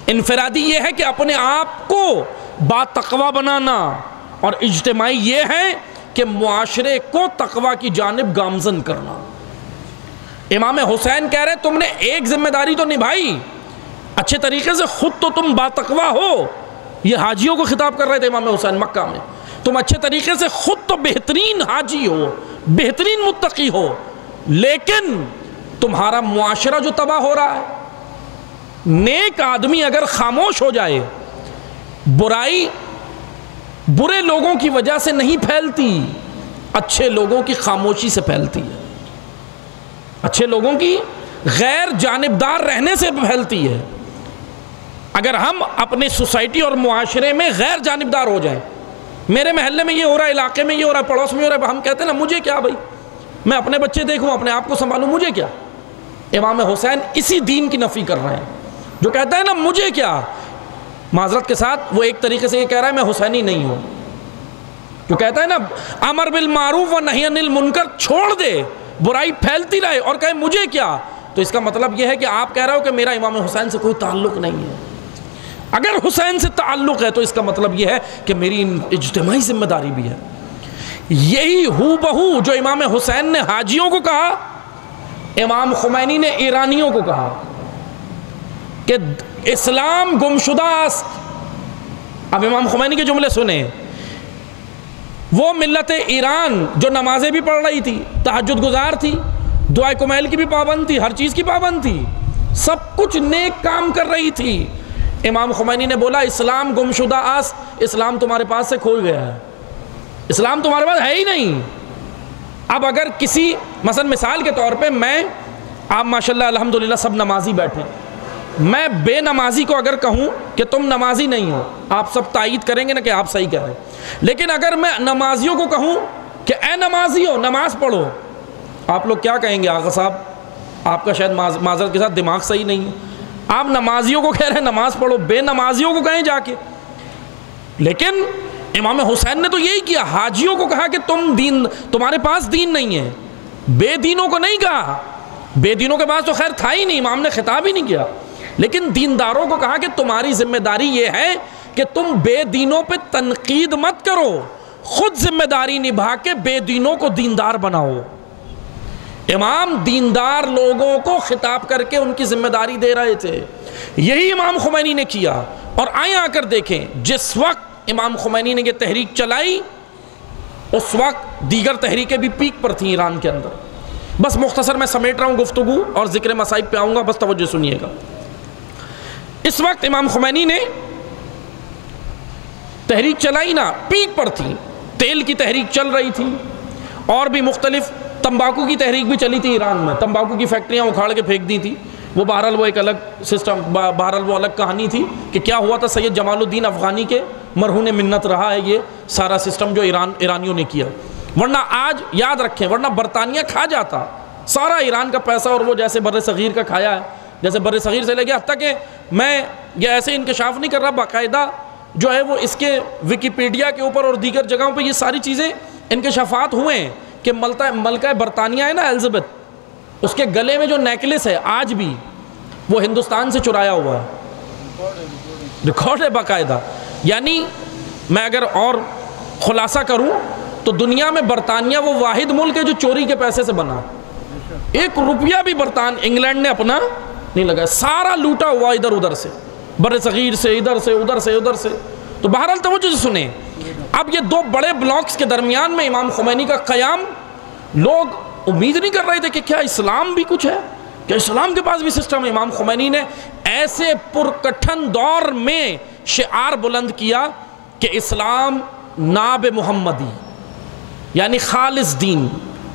انفرادی یہ ہے کہ اپنے آپ کو باتقوی بنانا، اور اجتماعی یہ ہے کہ معاشرے کو تقوی کی جانب گامزن کرنا۔ امام حسین کہہ رہے تم نے ایک ذمہ داری تو نبھائی اچھے طریقے سے، خود تو تم باتقوی ہو، یہ حاجیوں کو خطاب کر رہے تھے امام حسین مکہ میں، تم اچھے طریقے سے خود تو بہترین حاجی ہو، بہترین متقی ہو، لیکن تمہارا معاشرہ جو تباہ ہو رہا ہے، نیک آدمی اگر خاموش ہو جائے، برائی برے لوگوں کی وجہ سے نہیں پھیلتی، اچھے لوگوں کی خاموشی سے پھیلتی ہے، اچھے لوگوں کی غیر جانبدار رہنے سے پھیلتی ہے۔ اگر ہم اپنے سوسائٹی اور معاشرے میں غیر جانبدار ہو جائیں، میرے محلے میں یہ ہو رہا ہے، علاقے میں یہ ہو رہا ہے، پڑوس میں یہ ہو رہا ہے، ہم کہتے ہیں نا مجھے کیا بھائی، میں اپنے بچے دیکھوں، اپنے آپ کو سنبھالوں، مجھے کیا؟ امام حسین اسی دین کی نفی کر رہے ہیں، جو کہتا ہے نا مجھے کیا، معذرت کے ساتھ وہ ایک طریقے سے یہ کہہ رہا ہے میں حسینی نہیں ہوں، جو کہتا ہے نا امر بالمعروف و نہی عن المنکر، چھوڑ دے، برائی پھیلتی رہے اور کہے مجھے کیا، تو اس کا مطلب یہ ہے کہ آپ کہہ رہے ہو کہ میرا امام حسین سے کوئی تعلق نہیں ہے۔ اگر حسین سے تعلق ہے تو اس کا مطلب یہ ہے کہ میری اجتماعی ذمہ داری بھی ہے۔ یہی ہو بہو جو امام حسین نے حاجیوں کو کہا، امام خمینی نے ایرانیوں کو کہا کہ اسلام گمشدہ است۔ اب امام خمینی کے جملے سنیں، وہ ملت ایران جو نمازیں بھی پڑھ رہی تھی، تہجد گزار تھی، دعائے کمیل کی بھی پابند تھی، ہر چیز کی پابند تھی، سب کچھ نیک کام کر رہی تھی۔ امام خمینی نے بولا اسلام گمشدہ آس، اسلام تمہارے پاس سے کھو گیا ہے، اسلام تمہارے پاس ہے ہی نہیں۔ اب اگر کسی مثال کے طور پہ آپ ماشاءاللہ الحمدللہ سب نمازی بیٹھے، میں بے نمازی کو اگر کہوں کہ تم نمازی نہیں ہو، آپ سب تائید کریں گے نا کہ آپ صحیح کہہ رہے ہیں۔ لیکن اگر میں نمازیوں کو کہوں کہ اے نمازی ہو نماز پڑھو، آپ لوگ کیا کہیں گے؟ آغا صاحب آپ کا شاید معذرت کے ساتھ دماغ صحیح نہیں ہے، آپ نمازیوں کو کہہ رہے ہیں نماز پڑھو، بے نمازیوں کو کہیں جا کے۔ لیکن امام حسین نے تو یہی کیا، حاجیوں کو کہا کہ تمہارے پاس دین نہیں ہے، بے دینوں کو نہیں کہا، بے دینوں کے پاس تو خیر تھا ہی نہیں، امام نے خطاب ہی نہیں کیا، لیکن دینداروں کو کہا کہ تمہاری ذمہ داری یہ ہے کہ تم بے دینوں پہ تنقید مت کرو، خود ذمہ داری نبھا کے بے دینوں کو دیندار بناؤ۔ امام دیندار لوگوں کو خطاب کر کے ان کی ذمہ داری دے رہے تھے، یہی امام خمینی نے کیا۔ اور آئیں آ کر دیکھیں، جس وقت امام خمینی نے یہ تحریک چلائی اس وقت دیگر تحریکیں بھی پیک پر تھیں ایران کے اندر۔ بس مختصر میں سمیٹ رہا ہوں گفتگو اور ذکر مصائب پہ آؤں گا، بس توجہ سنیے گا۔ اس وقت امام خمینی نے تحریک چلائی نا، پیک پر تھی، تیل کی تحریک چل رہی تھی، اور بھی مختلف تمباکو کی تحریک بھی چلی تھی ایران میں، تمباکو کی فیکٹریاں اکھاڑ کے پھینک دی تھی، وہ بہرحال وہ ایک الگ سسٹم، بہرحال وہ الگ کہانی تھی کہ کیا ہوا تھا۔ سید جمال الدین افغانی کے مرہون منت رہا ہے یہ سارا سسٹم جو ایرانیوں نے کیا، ورنہ آج یاد رکھیں، ورنہ برطانیہ کھا جاتا سارا ایران کا پیسہ، اور وہ جیسے بر صغیر کا کھایا ہے، جیسے بر صغیر سے لے گیا، حتیٰ کہ میں یہ ایسے انکشاف نہیں کر رہا، باقاعدہ جو ہے وہ اس کے ویکیپیڈیا کے اوپر اور دیگر جگہوں پہ یہ ساری چیزیں انکشافات ہوئے ہیں کہ ملکہ برطانیہ ہے نا الزبتھ، اس کے گلے میں جو نیکلس ہے آج بھی وہ ہندوستان سے چرایا ہوا ہے، ریکارڈ ہے باقاعدہ۔ یعنی میں اگر اور خلاصہ کروں تو دنیا میں برطانیہ وہ واحد ملک ہے جو چوری کے پیسے سے بنا، ایک روپیہ بھی انگلینڈ نے اپنا نہیں لگا، سارا لوٹا ہوا ادھر ادھر سے، بر صغیر سے، ادھر سے ادھر سے ادھر سے۔ تو بہرحال توجہ سے سنیں، اب یہ دو بڑے بلاکس کے درمیان میں امام خمینی کا قیام، لوگ امید نہیں کر رہے تھے کہ کیا اسلام بھی کچھ ہے، کیا اسلام کے پاس بھی سسٹم ہے۔ امام خمینی نے ایسے پرکٹھن دور میں شعار بلند کیا کہ اسلام ناب محمدی، یعنی خالص دین،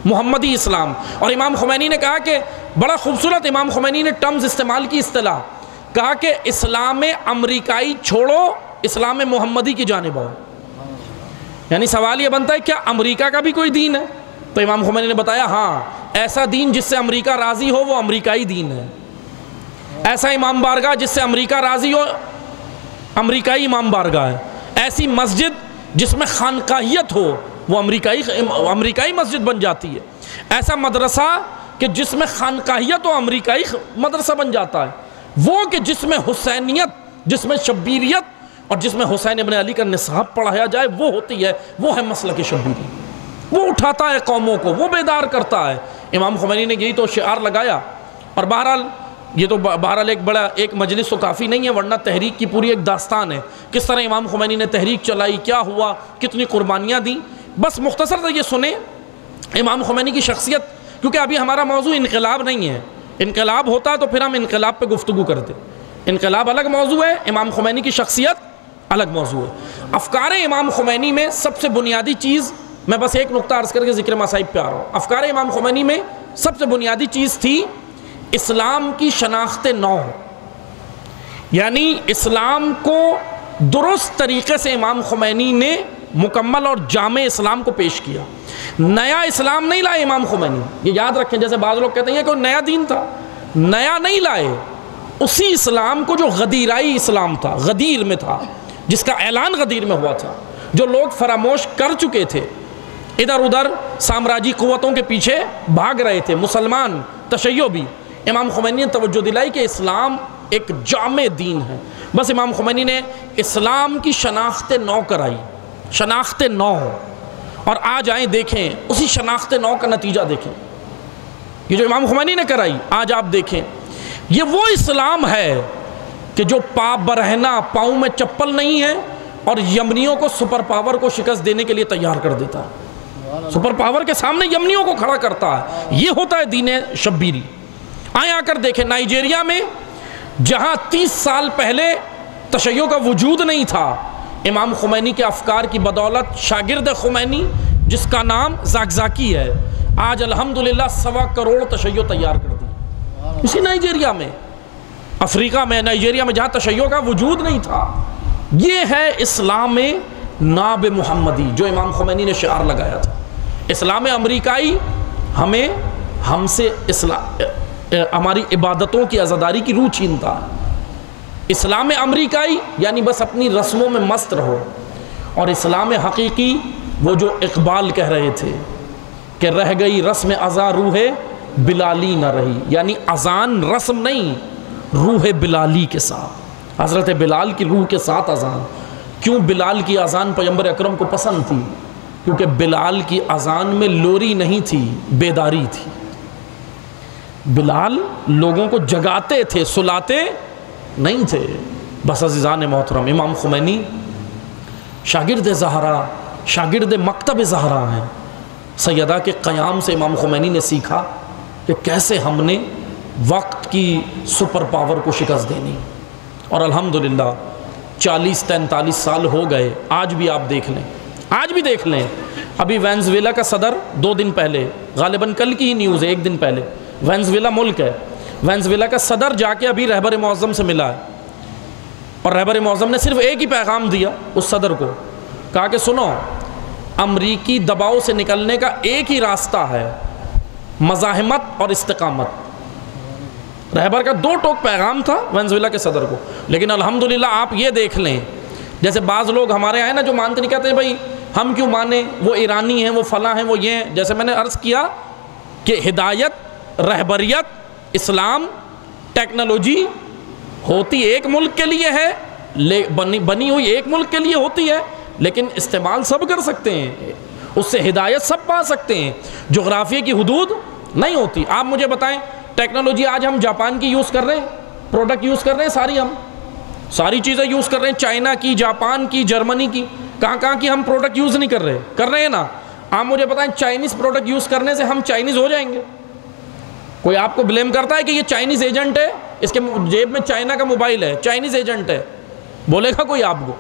محمدی اسلام۔ اور امام خمینی نے کہا کہ بڑا خوبصورت امام خمینی نے ٹرمز استعمال کی، اصطلاح کہا کہ اسلام امریکائی چھوڑو، اسلام محمدی کی جانب آؤ۔ یعنی سوال یہ بنتا ہے کیا امریکہ کا بھی کوئی دین ہے؟ تو امام خمینی نے بتایا ہاں، ایسا دین جس سے امریکہ راضی ہو وہ امریکائی دین ہے، ایسا امام بارگاہ جس سے امریکہ راضی ہو امریکائی امام بارگاہ ہے، ایسی مسجد جس میں خانقاہیت ہو وہ امریکائی مسجد بن جاتی ہے، ایسا مدرسہ کہ جس میں خانقاہیت ہو امریکائی مدرسہ بن جاتا ہے، وہ کہ جس میں حسینیت، جس میں شبیریت اور جس میں حسین ابن علی کا نصاب پڑھایا جائے وہ ہوتی ہے، وہ ہے مسلک شبیری، وہ اٹھاتا ہے قوموں کو، وہ بیدار کرتا ہے۔ امام خمینی نے یہی تو شعار لگایا، اور بہرحال یہ تو بہرحال ایک مجلس تو کافی نہیں ہے، ورنہ تحریک کی پوری ایک داستان ہے، کس طرح امام خمینی نے تحریک چلائی، کیا ہوا، کتنی قربانیاں دیں۔ بس مختصر سے یہ سنیں امام خمینی کی شخصیت، کیونکہ ابھی ہمارا موضوع انقلاب نہیں ہے، انقلاب ہوتا تو پھر ہم انقلاب پہ گفتگو کرتے، انقلاب الگ موضوع ہے، امام خمینی کی شخصیت الگ موضوع ہے۔ افکار امام خمینی میں سب سے بنیادی چیز، میں بس ایک نقطہ عرض کر کے ذکر مصائب پہ آ رہا ہوں، افکار امام خمینی میں سب سے بنیادی چیز تھی اسلام کی شناخت نو، یعنی اسلام کو درست طریقے سے امام خمینی نے مکمل اور جامع اسلام کو پیش کیا۔ نیا اسلام نہیں لائے امام خمینی، یہ یاد رکھیں، جیسے بعض لوگ کہتے ہیں کہ نیا دین تھا، نیا نہیں لائے، اسی اسلام کو جو غدیرائی اسلام تھا، غدیر میں تھا، جس کا اعلان غدیر میں ہوا تھا، جو لوگ فراموش کر چکے تھے، ادھر ادھر سامراجی قوتوں کے پیچھے بھاگ رہے تھے، مسلمان تشیع بھی، امام خمینی نے توجہ دلائی کہ اسلام ایک جامع دین ہے۔ بس امام خمینی نے اسلام کی شناخت نو کرائی، شناخت نو، اور آج آئیں دیکھیں اسی شناخت نو کا نتیجہ دیکھیں، یہ جو امام خمینی نے کرائی آج آپ دیکھیں، یہ وہ اسلام ہے کہ جو برہنہ پاؤں میں چپل نہیں ہے اور یمنیوں کو سپر پاور کو شکست دینے کے لیے تیار کر دیتا ہے، سپر پاور کے سامنے یمنیوں کو کھڑا کرتا ہے، یہ ہوتا ہے دین شبیری۔ آئیں آ کر دیکھیں نائجیریا میں جہاں 30 سال پہلے تشیع کا وجود نہیں تھا، امام خمینی کے افکار کی بدولت شاگرد خمینی جس کا نام زاکزاکی ہے، آج الحمدللہ 1.25 کروڑ تشیع تیار کر دی اسی نائجیریا میں، افریقہ میں، نائجیریا میں جہاں تشیع کا وجود نہیں تھا۔ یہ ہے اسلام ناب محمدی جو امام خمینی نے شعار لگایا تھا۔ اسلام امریکائی ہم سے ہماری عبادتوں کی عزاداری کی روح چھینتا ہے۔ اسلام امریکائی یعنی بس اپنی رسموں میں مست رہو، اور اسلام حقیقی وہ جو اقبال کہہ رہے تھے کہ رہ گئی رسم ازاں روح بلالی نہ رہی، یعنی اذان رسم نہیں، روح بلالی کے ساتھ، حضرت بلال کی روح کے ساتھ اذان۔ کیوں بلال کی اذان پیغمبر اکرم کو پسند تھی؟ کیونکہ بلال کی اذان میں لوری نہیں تھی، بیداری تھی۔ بلال لوگوں کو جگاتے تھے، سلاتے نہیں تھے۔ بس عزیزان محترم، امام خمینی شاگرد زہرا، شاگرد مکتب زہرا ہیں۔ سیدہ کے قیام سے امام خمینی نے سیکھا کہ کیسے ہم نے وقت کی سپر پاور کو شکست دینی، اور الحمدللہ 40-43 سال ہو گئے۔ آج بھی آپ دیکھ لیں، آج بھی دیکھ لیں، ابھی وینزویلا کا صدر 2 دن پہلے، غالباً کل کی ہی نیوز ہے، 1 دن پہلے، وینزویلا ملک ہے، وینزویلا کا صدر جا کے ابھی رہبر معظم سے ملا ہے، اور رہبر معظم نے صرف ایک ہی پیغام دیا اس صدر کو، کہا کہ سنو، امریکی دباؤ سے نکلنے کا ایک ہی راستہ ہے، مزاحمت اور استقامت۔ رہبر کا 2 ٹوک پیغام تھا وینزویلا کے صدر کو، لیکن الحمدللہ آپ یہ دیکھ لیں، جیسے بعض لوگ ہمارے آئے نا جو مانتے نہیں، کہتے ہیں بھائی ہم کیوں مانیں، وہ ایرانی ہیں، وہ فلاں ہیں، وہ یہ ہیں۔ جیسے میں نے عرض کیا کہ ہدایت، رہبریت، اسلام، ٹیکنالوجی ہوتی ایک ملک کے لیے ہے، بنی ہوئی ایک ملک کے لیے ہوتی ہے، لیکن استعمال سب کر سکتے ہیں، اس سے ہدایت سب پا سکتے ہیں، جغرافیے کی حدود نہیں ہوتی۔ آپ مجھے بتائیں، ٹیکنالوجی آج ہم جاپان کی یوز کر رہے ہیں، پروڈکٹ یوز کر رہے ہیں، ہم ساری چیزیں یوز کر رہے ہیں، چائنا کی، جاپان کی، جرمنی کی، کہاں کی ہم پروڈکٹ یوز نہیں کر رہے ہیں نا۔ آپ مجھے بتائیں، چائنیز پروڈکٹ یوز کرنے سے ہم چائنیز ہو جائیں گے؟ کوئی آپ کو بلیم کرتا ہے کہ یہ چائنیز ایجنٹ ہے، اس کے جیب میں چائنا کا موبائل ہے، چائنیز ایجنٹ ہے، بولے گا کوئی آپ کو؟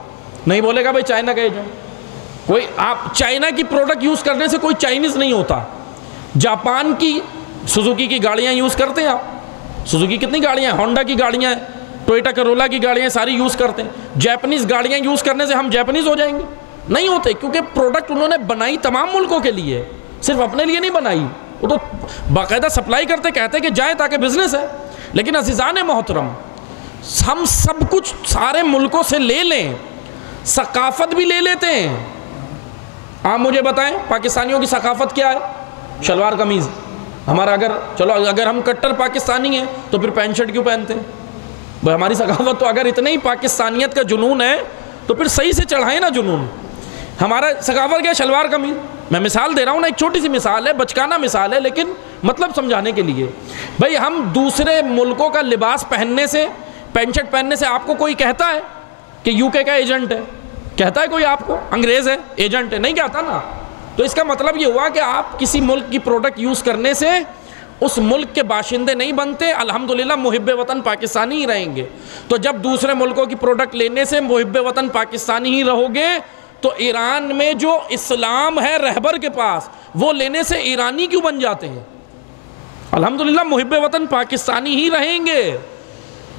نہیں بولے گا بھائی چائنا کا ایجنٹ۔ کوئی آپ چائنا کی پروڈکٹ یوز کرنے سے کوئی چائنیز نہیں ہوتا۔ جاپان کی سوزوکی کی گاڑیاں یوز کرتے ہیں آپ، سوزوکی کتنی گاڑیاں ہیں، ہونڈا کی گاڑیاں ہیں، ٹویوٹا کرولا کی گاڑیاں ساری یوز کرتے ہیں۔ جاپنیز گاڑیاں یوز کرنے سے ہم جاپنیز ہو جائیں گے؟ نہیں ہوتے، کیونکہ پروڈکٹ انہوں نے بنائی تمام ملکوں کے لیے، صرف اپنے لیے نہیں بنائی، وہ تو باقاعدہ سپلائی کرتے، کہتے کہ جائیں تاکہ بزنس ہے۔ لیکن عزیزان محترم، ہم سب کچھ سارے ملکوں سے لے لیں، ثقافت بھی لے لیتے ہیں۔ آپ مجھے بتائیں پاکستانیوں کی ثقافت کیا ہے؟ شلوار قمیض۔ ہمارا اگر ہم کٹر پاکستانی ہیں تو پھر پینٹ شرٹ کیوں پہنتے ہیں؟ بھائی ہماری ثقافت تو اگر اتنا ہی پاکستانیت کا جنون ہے تو پھر صحیح سے چڑھائیں نا جنون۔ ہمارا ثقافت کیا ہے؟ شلوار قمیض۔ میں مثال دے رہا ہوں نا، ایک چھوٹی سی مثال ہے، بچکانہ مثال ہے، لیکن مطلب سمجھانے کے لیے۔ بھائی ہم دوسرے ملکوں کا لباس پہننے سے، پینٹ شرٹ پہننے سے آپ کو کوئی کہتا ہے کہ یو کے کا ایجنٹ ہے؟ کہتا ہے کوئی آپ کو انگریز ہے، ایجنٹ ہے؟ نہیں کہتا نا۔ تو اس کا مطلب یہ ہوا کہ آپ کسی ملک کی پروڈکٹ یوز کرنے سے اس ملک کے باشندے نہیں بنتے، الحمدللہ محب وطن پاکستانی ہی رہیں گے۔ تو جب دوسرے ملکوں کی پروڈکٹ لینے سے محب وطن پاکستانی ہی رہو گے، تو ایران میں جو اسلام ہے رہبر کے پاس، وہ لینے سے ایرانی کیوں بن جاتے ہیں؟ الحمدللہ محب وطن پاکستانی ہی رہیں گے۔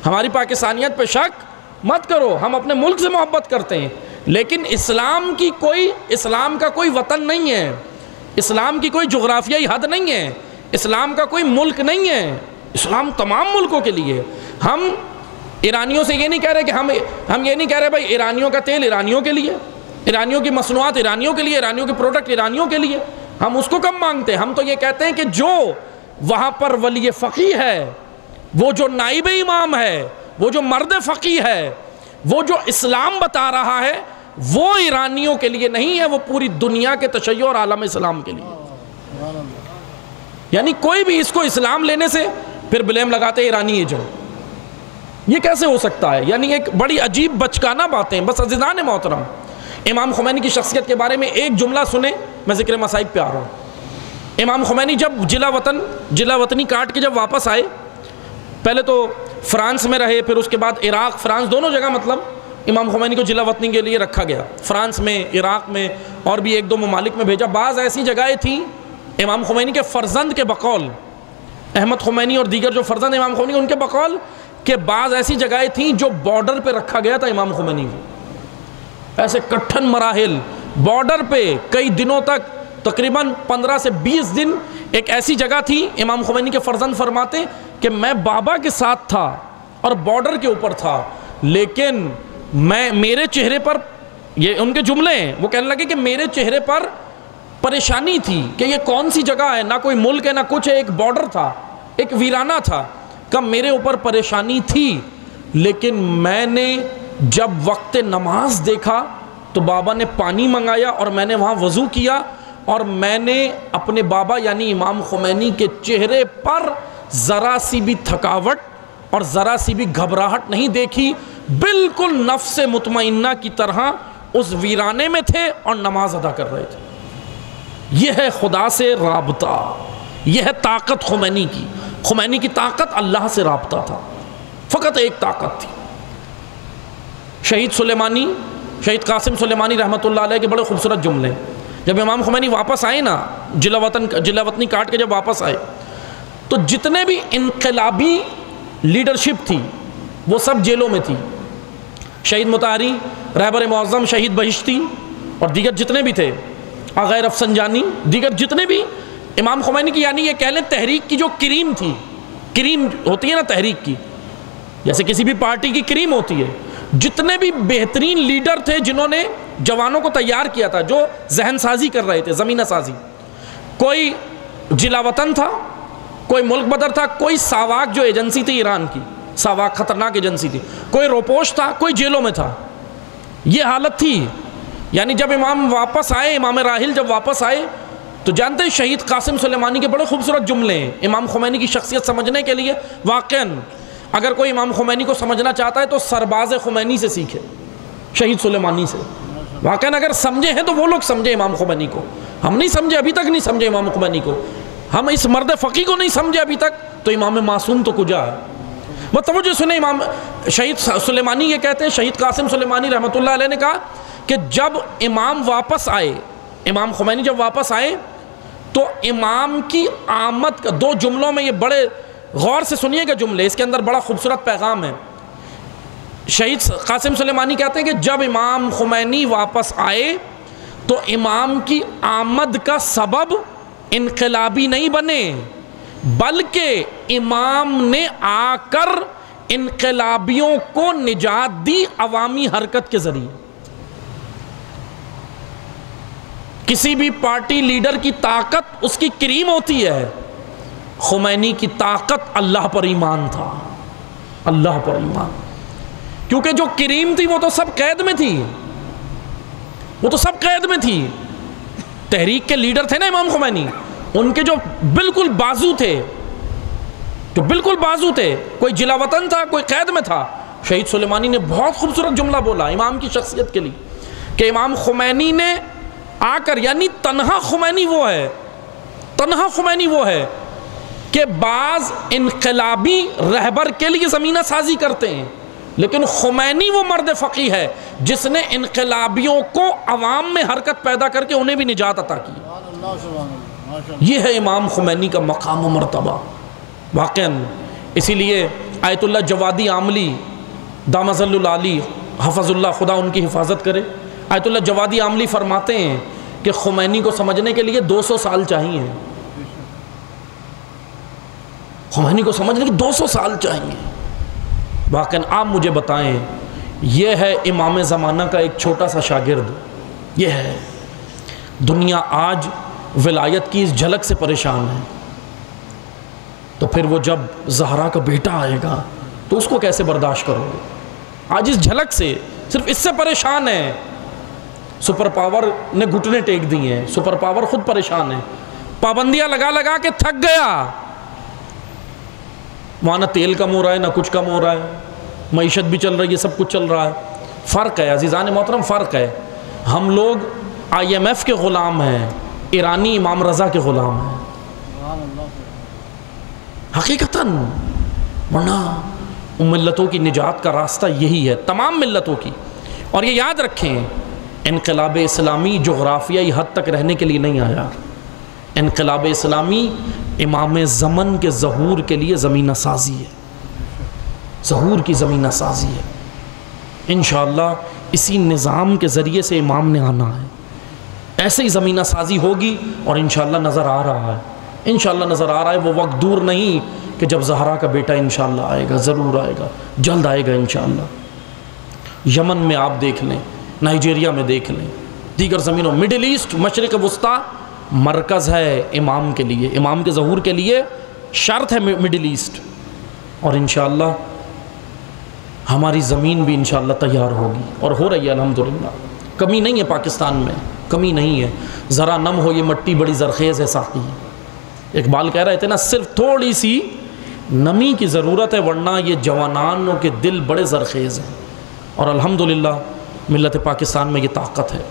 ہماری پاکستانیت پہ شک مت کرو، ہم اپنے ملک سے محبت کرتے ہیں، لیکن اسلام کا کوئی وطن نہیں ہے، اسلام کی کوئی جغرافیائی حد نہیں ہے، اسلام کا کوئی ملک نہیں ہے، اسلام تمام ملکوں کے لیے۔ ہم ایرانیوں سے یہ نہیں کہہ رہے کہ ہم یہ نہیں کہہ رہے بھائی ایرانیوں کا تیل ایرانیوں کے لیے، ایرانیوں کی مصنوعات ایرانیوں کے لیے، ایرانیوں کے پروڈکٹ ایرانیوں کے لیے، ہم اس کو کم مانگتے ہیں۔ ہم تو یہ کہتے ہیں کہ جو وہاں پر ولی فقیہ ہے، وہ جو نائب امام ہے، وہ جو مرد فقیہ ہے، وہ جو اسلام بتا رہا ہے، وہ ایرانیوں کے لیے نہیں ہے، وہ پوری دنیا کے تشیع اور عالم اسلام کے لیے۔ یعنی کوئی بھی اس کو اسلام لینے سے پھر بلیم لگاتے ایرانی ایجنٹ، یہ کیسے ہو سکتا ہے؟ یعنی ایک بڑی عجیب بچکانہ باتیں۔ بس عزیزان محترم، امام خمینی کی شخصیت کے بارے میں ایک جملہ سنیں، میں ذکر مصائب پہ آ رہا ہوں۔ امام خمینی جب جلا وطنی کاٹ کے جب واپس آئے پہلے تو فرانس میں رہے، پھر اس کے بعد عراق، فرانس، دونوں جگہ مطلب امام خمینی کو جلا وطنی کے لیے رکھا گیا، فرانس میں، عراق میں، اور بھی ایک دو ممالک میں بھیجا۔ بعض ایسی جگہیں تھیں امام خمینی کے فرزند کے بقول، احمد خمینی اور دیگر جو فرزند امام خمینی ان کے بقول، کہ بعض ایسی جگہیں تھیں جو بارڈر پہ رکھا گیا تھا امام خمینی کو، ایسے کٹھن مراحل بارڈر پہ کئی دنوں تک، تقریباً 15 سے 20 دن ایک ایسی جگہ تھی۔ امام خمینی کے فرزند فرماتے کہ میں بابا کے ساتھ تھا اور بارڈر کے اوپر تھا، لیکن میرے چہرے پر، یہ ان کے جملے ہیں، وہ کہنے لگے کہ میرے چہرے پر پریشانی تھی کہ یہ کون سی جگہ ہے، نہ کوئی ملک ہے نہ کچھ ہے، ایک بارڈر تھا، ایک ویرانہ تھا، کہ میرے اوپر پریشانی تھی، لیکن میں نے جب وقت نماز دیکھا تو بابا نے پانی منگایا اور میں نے وہاں وضو کیا، اور میں نے اپنے بابا یعنی امام خمینی کے چہرے پر ذرا سی بھی تھکاوٹ اور ذرا سی بھی گھبراہٹ نہیں دیکھی، بالکل نفس مطمئنہ کی طرح اس ویرانے میں تھے اور نماز ادا کر رہے تھے۔ یہ ہے خدا سے رابطہ، یہ ہے طاقت خمینی کی۔ خمینی کی طاقت اللہ سے رابطہ تھا، فقط ایک طاقت تھی۔ شہید سلیمانی، شہید قاسم سلیمانی رحمۃ اللہ علیہ کے بڑے خوبصورت جملے، جب امام خمینی واپس آئے نا، جلا وطنی کاٹ کے جب واپس آئے، تو جتنے بھی انقلابی لیڈرشپ تھی وہ سب جیلوں میں تھی۔ شہید مطہری، رہبر معظم شہید بہشتی اور دیگر جتنے بھی تھے، آغا رفسنجانی، دیگر جتنے بھی امام خمینی کی یعنی یہ کہہ لیں تحریک کی جو کریم تھی، کریم ہوتی ہے نا تحریک کی، جیسے کسی بھی پارٹی کی کریم ہوتی ہے، جتنے بھی بہترین لیڈر تھے جنہوں نے جوانوں کو تیار کیا تھا، جو ذہن سازی کر رہے تھے، زمینہ سازی، کوئی جلا وطن تھا، کوئی ملک بدر تھا، کوئی ساواک جو ایجنسی تھی ایران کی، ساواک خطرناک ایجنسی تھی، کوئی روپوش تھا، کوئی جیلوں میں تھا۔ یہ حالت تھی، یعنی جب امام واپس آئے، امام راحل جب واپس آئے تو جانتے ہیں شہید قاسم سلیمانی کے بڑے خوبصورت جملے ہیں امام خمینی کی شخصیت سمجھنے کے لیے۔ واقعاً اگر کوئی امام خمینی کو سمجھنا چاہتا ہے تو سرباز خمینی سے سیکھے، شہید سلیمانی سے۔ واقعاً اگر سمجھے ہیں تو وہ لوگ سمجھے امام خمینی کو، ہم نہیں سمجھے، ابھی تک نہیں سمجھے امام خمینی کو، ہم اس مرد فقی کو نہیں سمجھے ابھی تک، تو امام معصوم تو کجا ہے۔ وہ توجہ سنیں، امام شہید سلیمانی یہ کہتے ہیں، شہید قاسم سلیمانی رحمۃ اللہ علیہ نے کہا کہ جب امام واپس آئے، امام خمینی جب واپس آئے تو امام کی آمد کا، دو جملوں میں یہ بڑے غور سے سنیے گا جملے، اس کے اندر بڑا خوبصورت پیغام ہے۔ شہید قاسم سلیمانی کہتے ہیں کہ جب امام خمینی واپس آئے تو امام کی آمد کا سبب انقلابی نہیں بنے، بلکہ امام نے آ کر انقلابیوں کو نجات دی عوامی حرکت کے ذریعے۔ کسی بھی پارٹی لیڈر کی طاقت اس کی کریم ہوتی ہے، خمینی کی طاقت اللہ پر ایمان تھا، اللہ پر ایمان، کیونکہ جو کریم تھی وہ تو سب قید میں تھی، وہ تو سب قید میں تھی۔ تحریک کے لیڈر تھے نا امام خمینی، ان کے جو بالکل بازو تھے، جو بالکل بازو تھے، کوئی جلا وطن تھا، کوئی قید میں تھا۔ شہید سلیمانی نے بہت خوبصورت جملہ بولا امام کی شخصیت کے لیے کہ امام خمینی نے آ کر، یعنی تنہا خمینی وہ ہے، تنہا خمینی وہ ہے کہ بعض انقلابی رہبر کے لیے زمینہ سازی کرتے ہیں، لیکن خمینی وہ مرد فقی ہے جس نے انقلابیوں کو عوام میں حرکت پیدا کر کے انہیں بھی نجات عطا کی۔ یہ ہے امام خمینی کا مقام و مرتبہ واقعاً۔ اسی لیے آیت اللہ جوادی عاملی دام ظل العالی حفظ اللہ، خدا ان کی حفاظت کرے، آیت اللہ جوادی عاملی فرماتے ہیں کہ خمینی کو سمجھنے کے لیے 200 سال چاہیے، خمینی کو سمجھنے کے 200 سال چاہیے۔ واقعاً آپ مجھے بتائیں، یہ ہے امام زمانہ کا ایک چھوٹا سا شاگرد، یہ ہے دنیا آج ولایت کی اس جھلک سے پریشان ہے، تو پھر وہ جب زہرا کا بیٹا آئے گا تو اس کو کیسے برداشت کرو گے؟ آج اس جھلک سے، صرف اس سے پریشان ہے۔ سپر پاور نے گھٹنے ٹیک دی ہیں، سپر پاور خود پریشان ہے، پابندیاں لگا لگا کے تھک گیا، وہاں نہ تیل کم ہو رہا ہے نہ کچھ کم ہو رہا ہے، معیشت بھی چل رہی ہے، سب کچھ چل رہا ہے۔ فرق ہے عزیزان محترم، فرق ہے۔ ہم لوگ IMF کے غلام ہیں، ایرانی امام رضا کے غلام ہیں، حقیقتاً ورنہ ملتوں کی نجات کا راستہ یہی ہے، تمام ملتوں کی۔ اور یہ یاد رکھیں، انقلاب اسلامی جغرافیائی حد تک رہنے کے لیے نہیں آیا۔ انقلاب اسلامی امام زمن کے ظہور کے لیے زمینہ سازی ہے، ظہور کی زمینہ سازی ہے۔ انشاءاللہ اسی نظام کے ذریعے سے امام نے آنا ہے، ایسے ہی زمینہ سازی ہوگی، اور انشاءاللہ نظر آ رہا ہے، انشاءاللہ نظر آ رہا ہے۔ وہ وقت دور نہیں کہ جب زہرا کا بیٹا انشاءاللہ آئے گا، ضرور آئے گا، جلد آئے گا انشاءاللہ۔ یمن میں آپ دیکھ لیں، نائجیریا میں دیکھ لیں، دیگر زمینوں، مڈل ایسٹ، مشرق وسطیٰ مرکز ہے امام کے لیے، امام کے ظہور کے لیے شرط ہے مڈل ایسٹ۔ اور انشاءاللہ ہماری زمین بھی انشاءاللہ تیار ہوگی، اور ہو رہی ہے الحمدللہ۔ کمی نہیں ہے پاکستان میں، کمی نہیں ہے، ذرا نم ہو یہ مٹی بڑی زرخیز ہے ساقی۔ اقبال کہہ رہے تھے نا، صرف تھوڑی سی نمی کی ضرورت ہے، ورنہ یہ جوانانوں کے دل بڑے زرخیز ہیں۔ اور الحمدللہ ملت پاکستان میں یہ طاقت ہے۔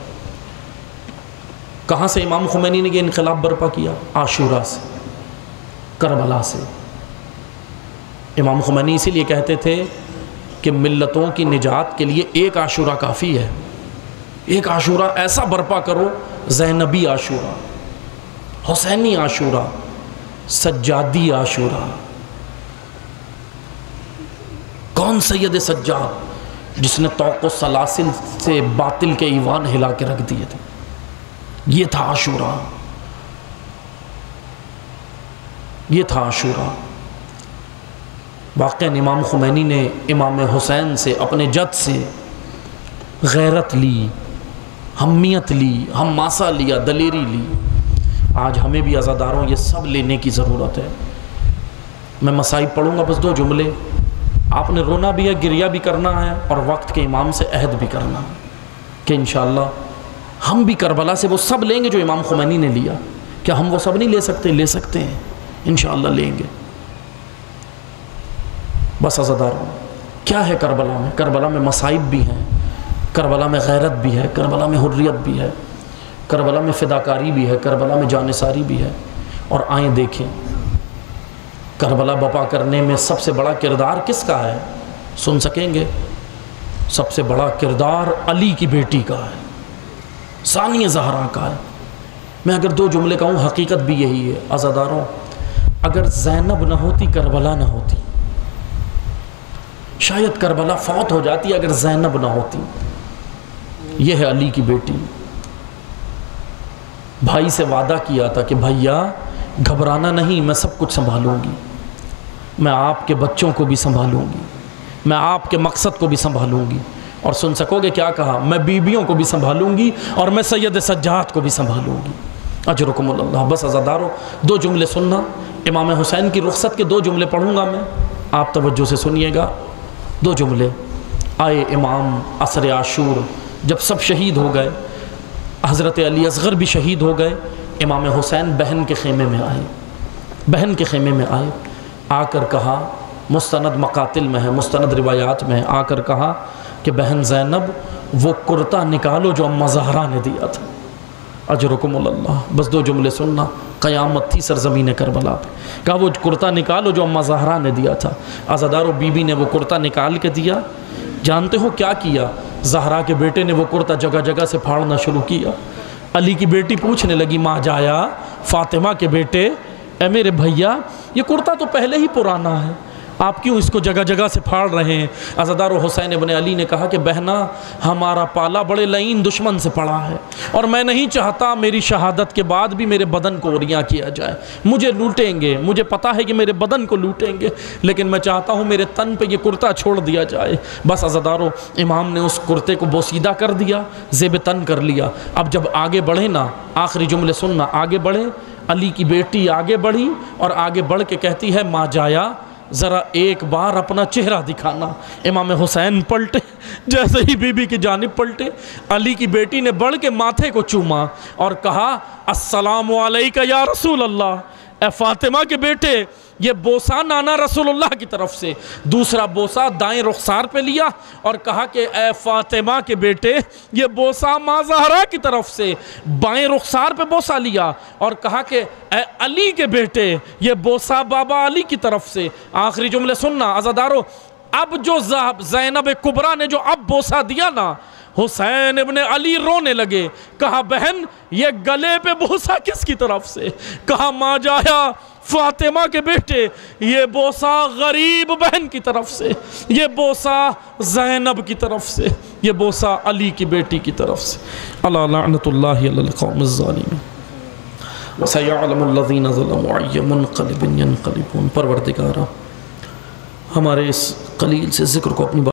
کہاں سے امام خمینی نے یہ انقلاب برپا کیا؟ عاشورہ سے، کربلا سے۔ امام خمینی اسی لیے کہتے تھے کہ ملتوں کی نجات کے لیے ایک عاشورہ کافی ہے، ایک عاشورہ ایسا برپا کرو، زینبی عاشورہ، حسینی عاشورہ، سجادی عاشورہ۔ کون سید سجاد؟ جس نے طوق و سلاسل سے باطل کے ایوان ہلا کے رکھ دیے تھے، یہ تھا عاشورہ، یہ تھا عاشورہ۔ واقعاً امام خمینی نے امام حسین سے، اپنے جد سے غیرت لی، ہمیت لی، حماسہ لیا، دلیری لی۔ آج ہمیں بھی عزاداروں یہ سب لینے کی ضرورت ہے۔ میں مصائب پڑھوں گا بس 2 جملے، آپ نے رونا بھی ہے، گریہ بھی کرنا ہے، اور وقت کے امام سے عہد بھی کرنا ہے کہ انشاءاللہ ہم بھی کربلا سے وہ سب لیں گے جو امام خمینی نے لیا۔ کیا ہم وہ سب نہیں لے سکتے؟ لے سکتے ہیں، انشاءاللہ لیں گے۔ بس عزاداروں، کیا ہے کربلا میں؟ کربلا میں مصائب بھی ہیں، کربلا میں غیرت بھی ہے، کربلا میں حریت بھی ہے، کربلا میں فداکاری بھی ہے، کربلا میں جانثاری بھی ہے۔ اور آئیں دیکھیں کربلا بپا کرنے میں سب سے بڑا کردار کس کا ہے؟ سن سکیں گے؟ سب سے بڑا کردار علی کی بیٹی کا ہے، ثانیہ زہرا کا ہے۔ میں اگر 2 جملے کہوں، حقیقت بھی یہی ہے عزاداروں، اگر زینب نہ ہوتی کربلا نہ ہوتی، شاید کربلا فوت ہو جاتی اگر زینب نہ ہوتی۔ یہ ہے علی کی بیٹی۔ بھائی سے وعدہ کیا تھا کہ بھائیا گھبرانا نہیں، میں سب کچھ سنبھالوں گی، میں آپ کے بچوں کو بھی سنبھالوں گی، میں آپ کے مقصد کو بھی سنبھالوں گی۔ اور سن سکو گے کیا کہا؟ میں بیویوں کو بھی سنبھالوں گی، اور میں سید سجاد کو بھی سنبھالوں گی، اجرکم اللہ۔ بس عزاداروں 2 جملے سننا، امام حسین کی رخصت کے 2 جملے پڑھوں گا میں، آپ توجہ سے سنیے گا۔ 2 جملے۔ آئے امام عصر عاشور جب سب شہید ہو گئے، حضرت علی اصغر بھی شہید ہو گئے، امام حسین بہن کے خیمے میں آئے، بہن کے خیمے میں آئے، آ کر کہا، مستند مقاتل میں ہے، مستند روایات میں ہے، آ کر کہا کہ بہن زینب وہ کرتا نکالو جو اماں زہرا نے دیا تھا، اجرکم اللہ۔ بس 2 جملے سننا، قیامت تھی سرزمین کربلا پہ، کہا وہ کرتا نکالو جو اماں زہرا نے دیا تھا۔ عزادارو بی بی نے وہ کرتا نکال کے دیا، جانتے ہو کیا کیا؟ زہرا کے بیٹے نے وہ کرتا جگہ جگہ سے پھاڑنا شروع کیا۔ علی کی بیٹی پوچھنے لگی، ماں جایا، فاطمہ کے بیٹے، اے میرے بھیا یہ کرتا تو پہلے ہی پرانا ہے، آپ کیوں اس کو جگہ جگہ سے پھاڑ رہے ہیں؟ عزادارو حسین ابن علی نے کہا کہ بہنا ہمارا پالا بڑے لعین دشمن سے پڑا ہے، اور میں نہیں چاہتا میری شہادت کے بعد بھی میرے بدن کو عریاں کیا جائے، مجھے لوٹیں گے، مجھے پتا ہے کہ میرے بدن کو لوٹیں گے، لیکن میں چاہتا ہوں میرے تن پہ یہ کرتا چھوڑ دیا جائے۔ بس عزادارو امام نے اس کرتے کو بوسیدہ کر دیا، زیب تن کر لیا۔ اب جب آگے بڑھے نا، آخری جملے سننا، آگے بڑھے، علی کی بیٹی آگے بڑھی اور آگے بڑھ کے کہتی ہے، ماں جایا ذرا ایک بار اپنا چہرہ دکھانا۔ امام حسین پلٹے، جیسے ہی بی بی کی جانب پلٹے، علی کی بیٹی نے بڑھ کے ماتھے کو چوما اور کہا، السلام علیکہ یا رسول اللہ، اے فاطمہ کے بیٹے یہ بوسہ نانا رسول اللہ کی طرف سے، دوسرا بوسہ دائیں رخسار پہ لیا اور کہا کہ اے فاطمہ کے بیٹے یہ بوسہ ماں زہرا کی طرف سے، بائیں رخسار پہ بوسہ لیا اور کہا کہ اے علی کے بیٹے یہ بوسہ بابا علی کی طرف سے۔ آخری جملے سننا عزادارو، اب جو زینب کبریٰ نے جو اب بوسہ دیا نا، حسین ابن علی رونے لگے، کہا بہن یہ گلے پہ بوسہ کس کی طرف سے؟ کہا ماں جایا فاطمہ کے بیٹے یہ بوسہ غریب بہن کی طرف سے، یہ بوسہ زینب کی طرف سے، یہ بوسہ علی کی بیٹی کی طرف سے۔ اللہ لعنت اللہ علی القوم الظالمین۔ وَسَيَعْلَمُ الَّذِينَ ظَلَمُوا أَيَّ مُنْقَلِبٍ يَنْقَلِبُونَ۔ پروردگارا ہمارے اس قلیل سے ذکر کو اپنی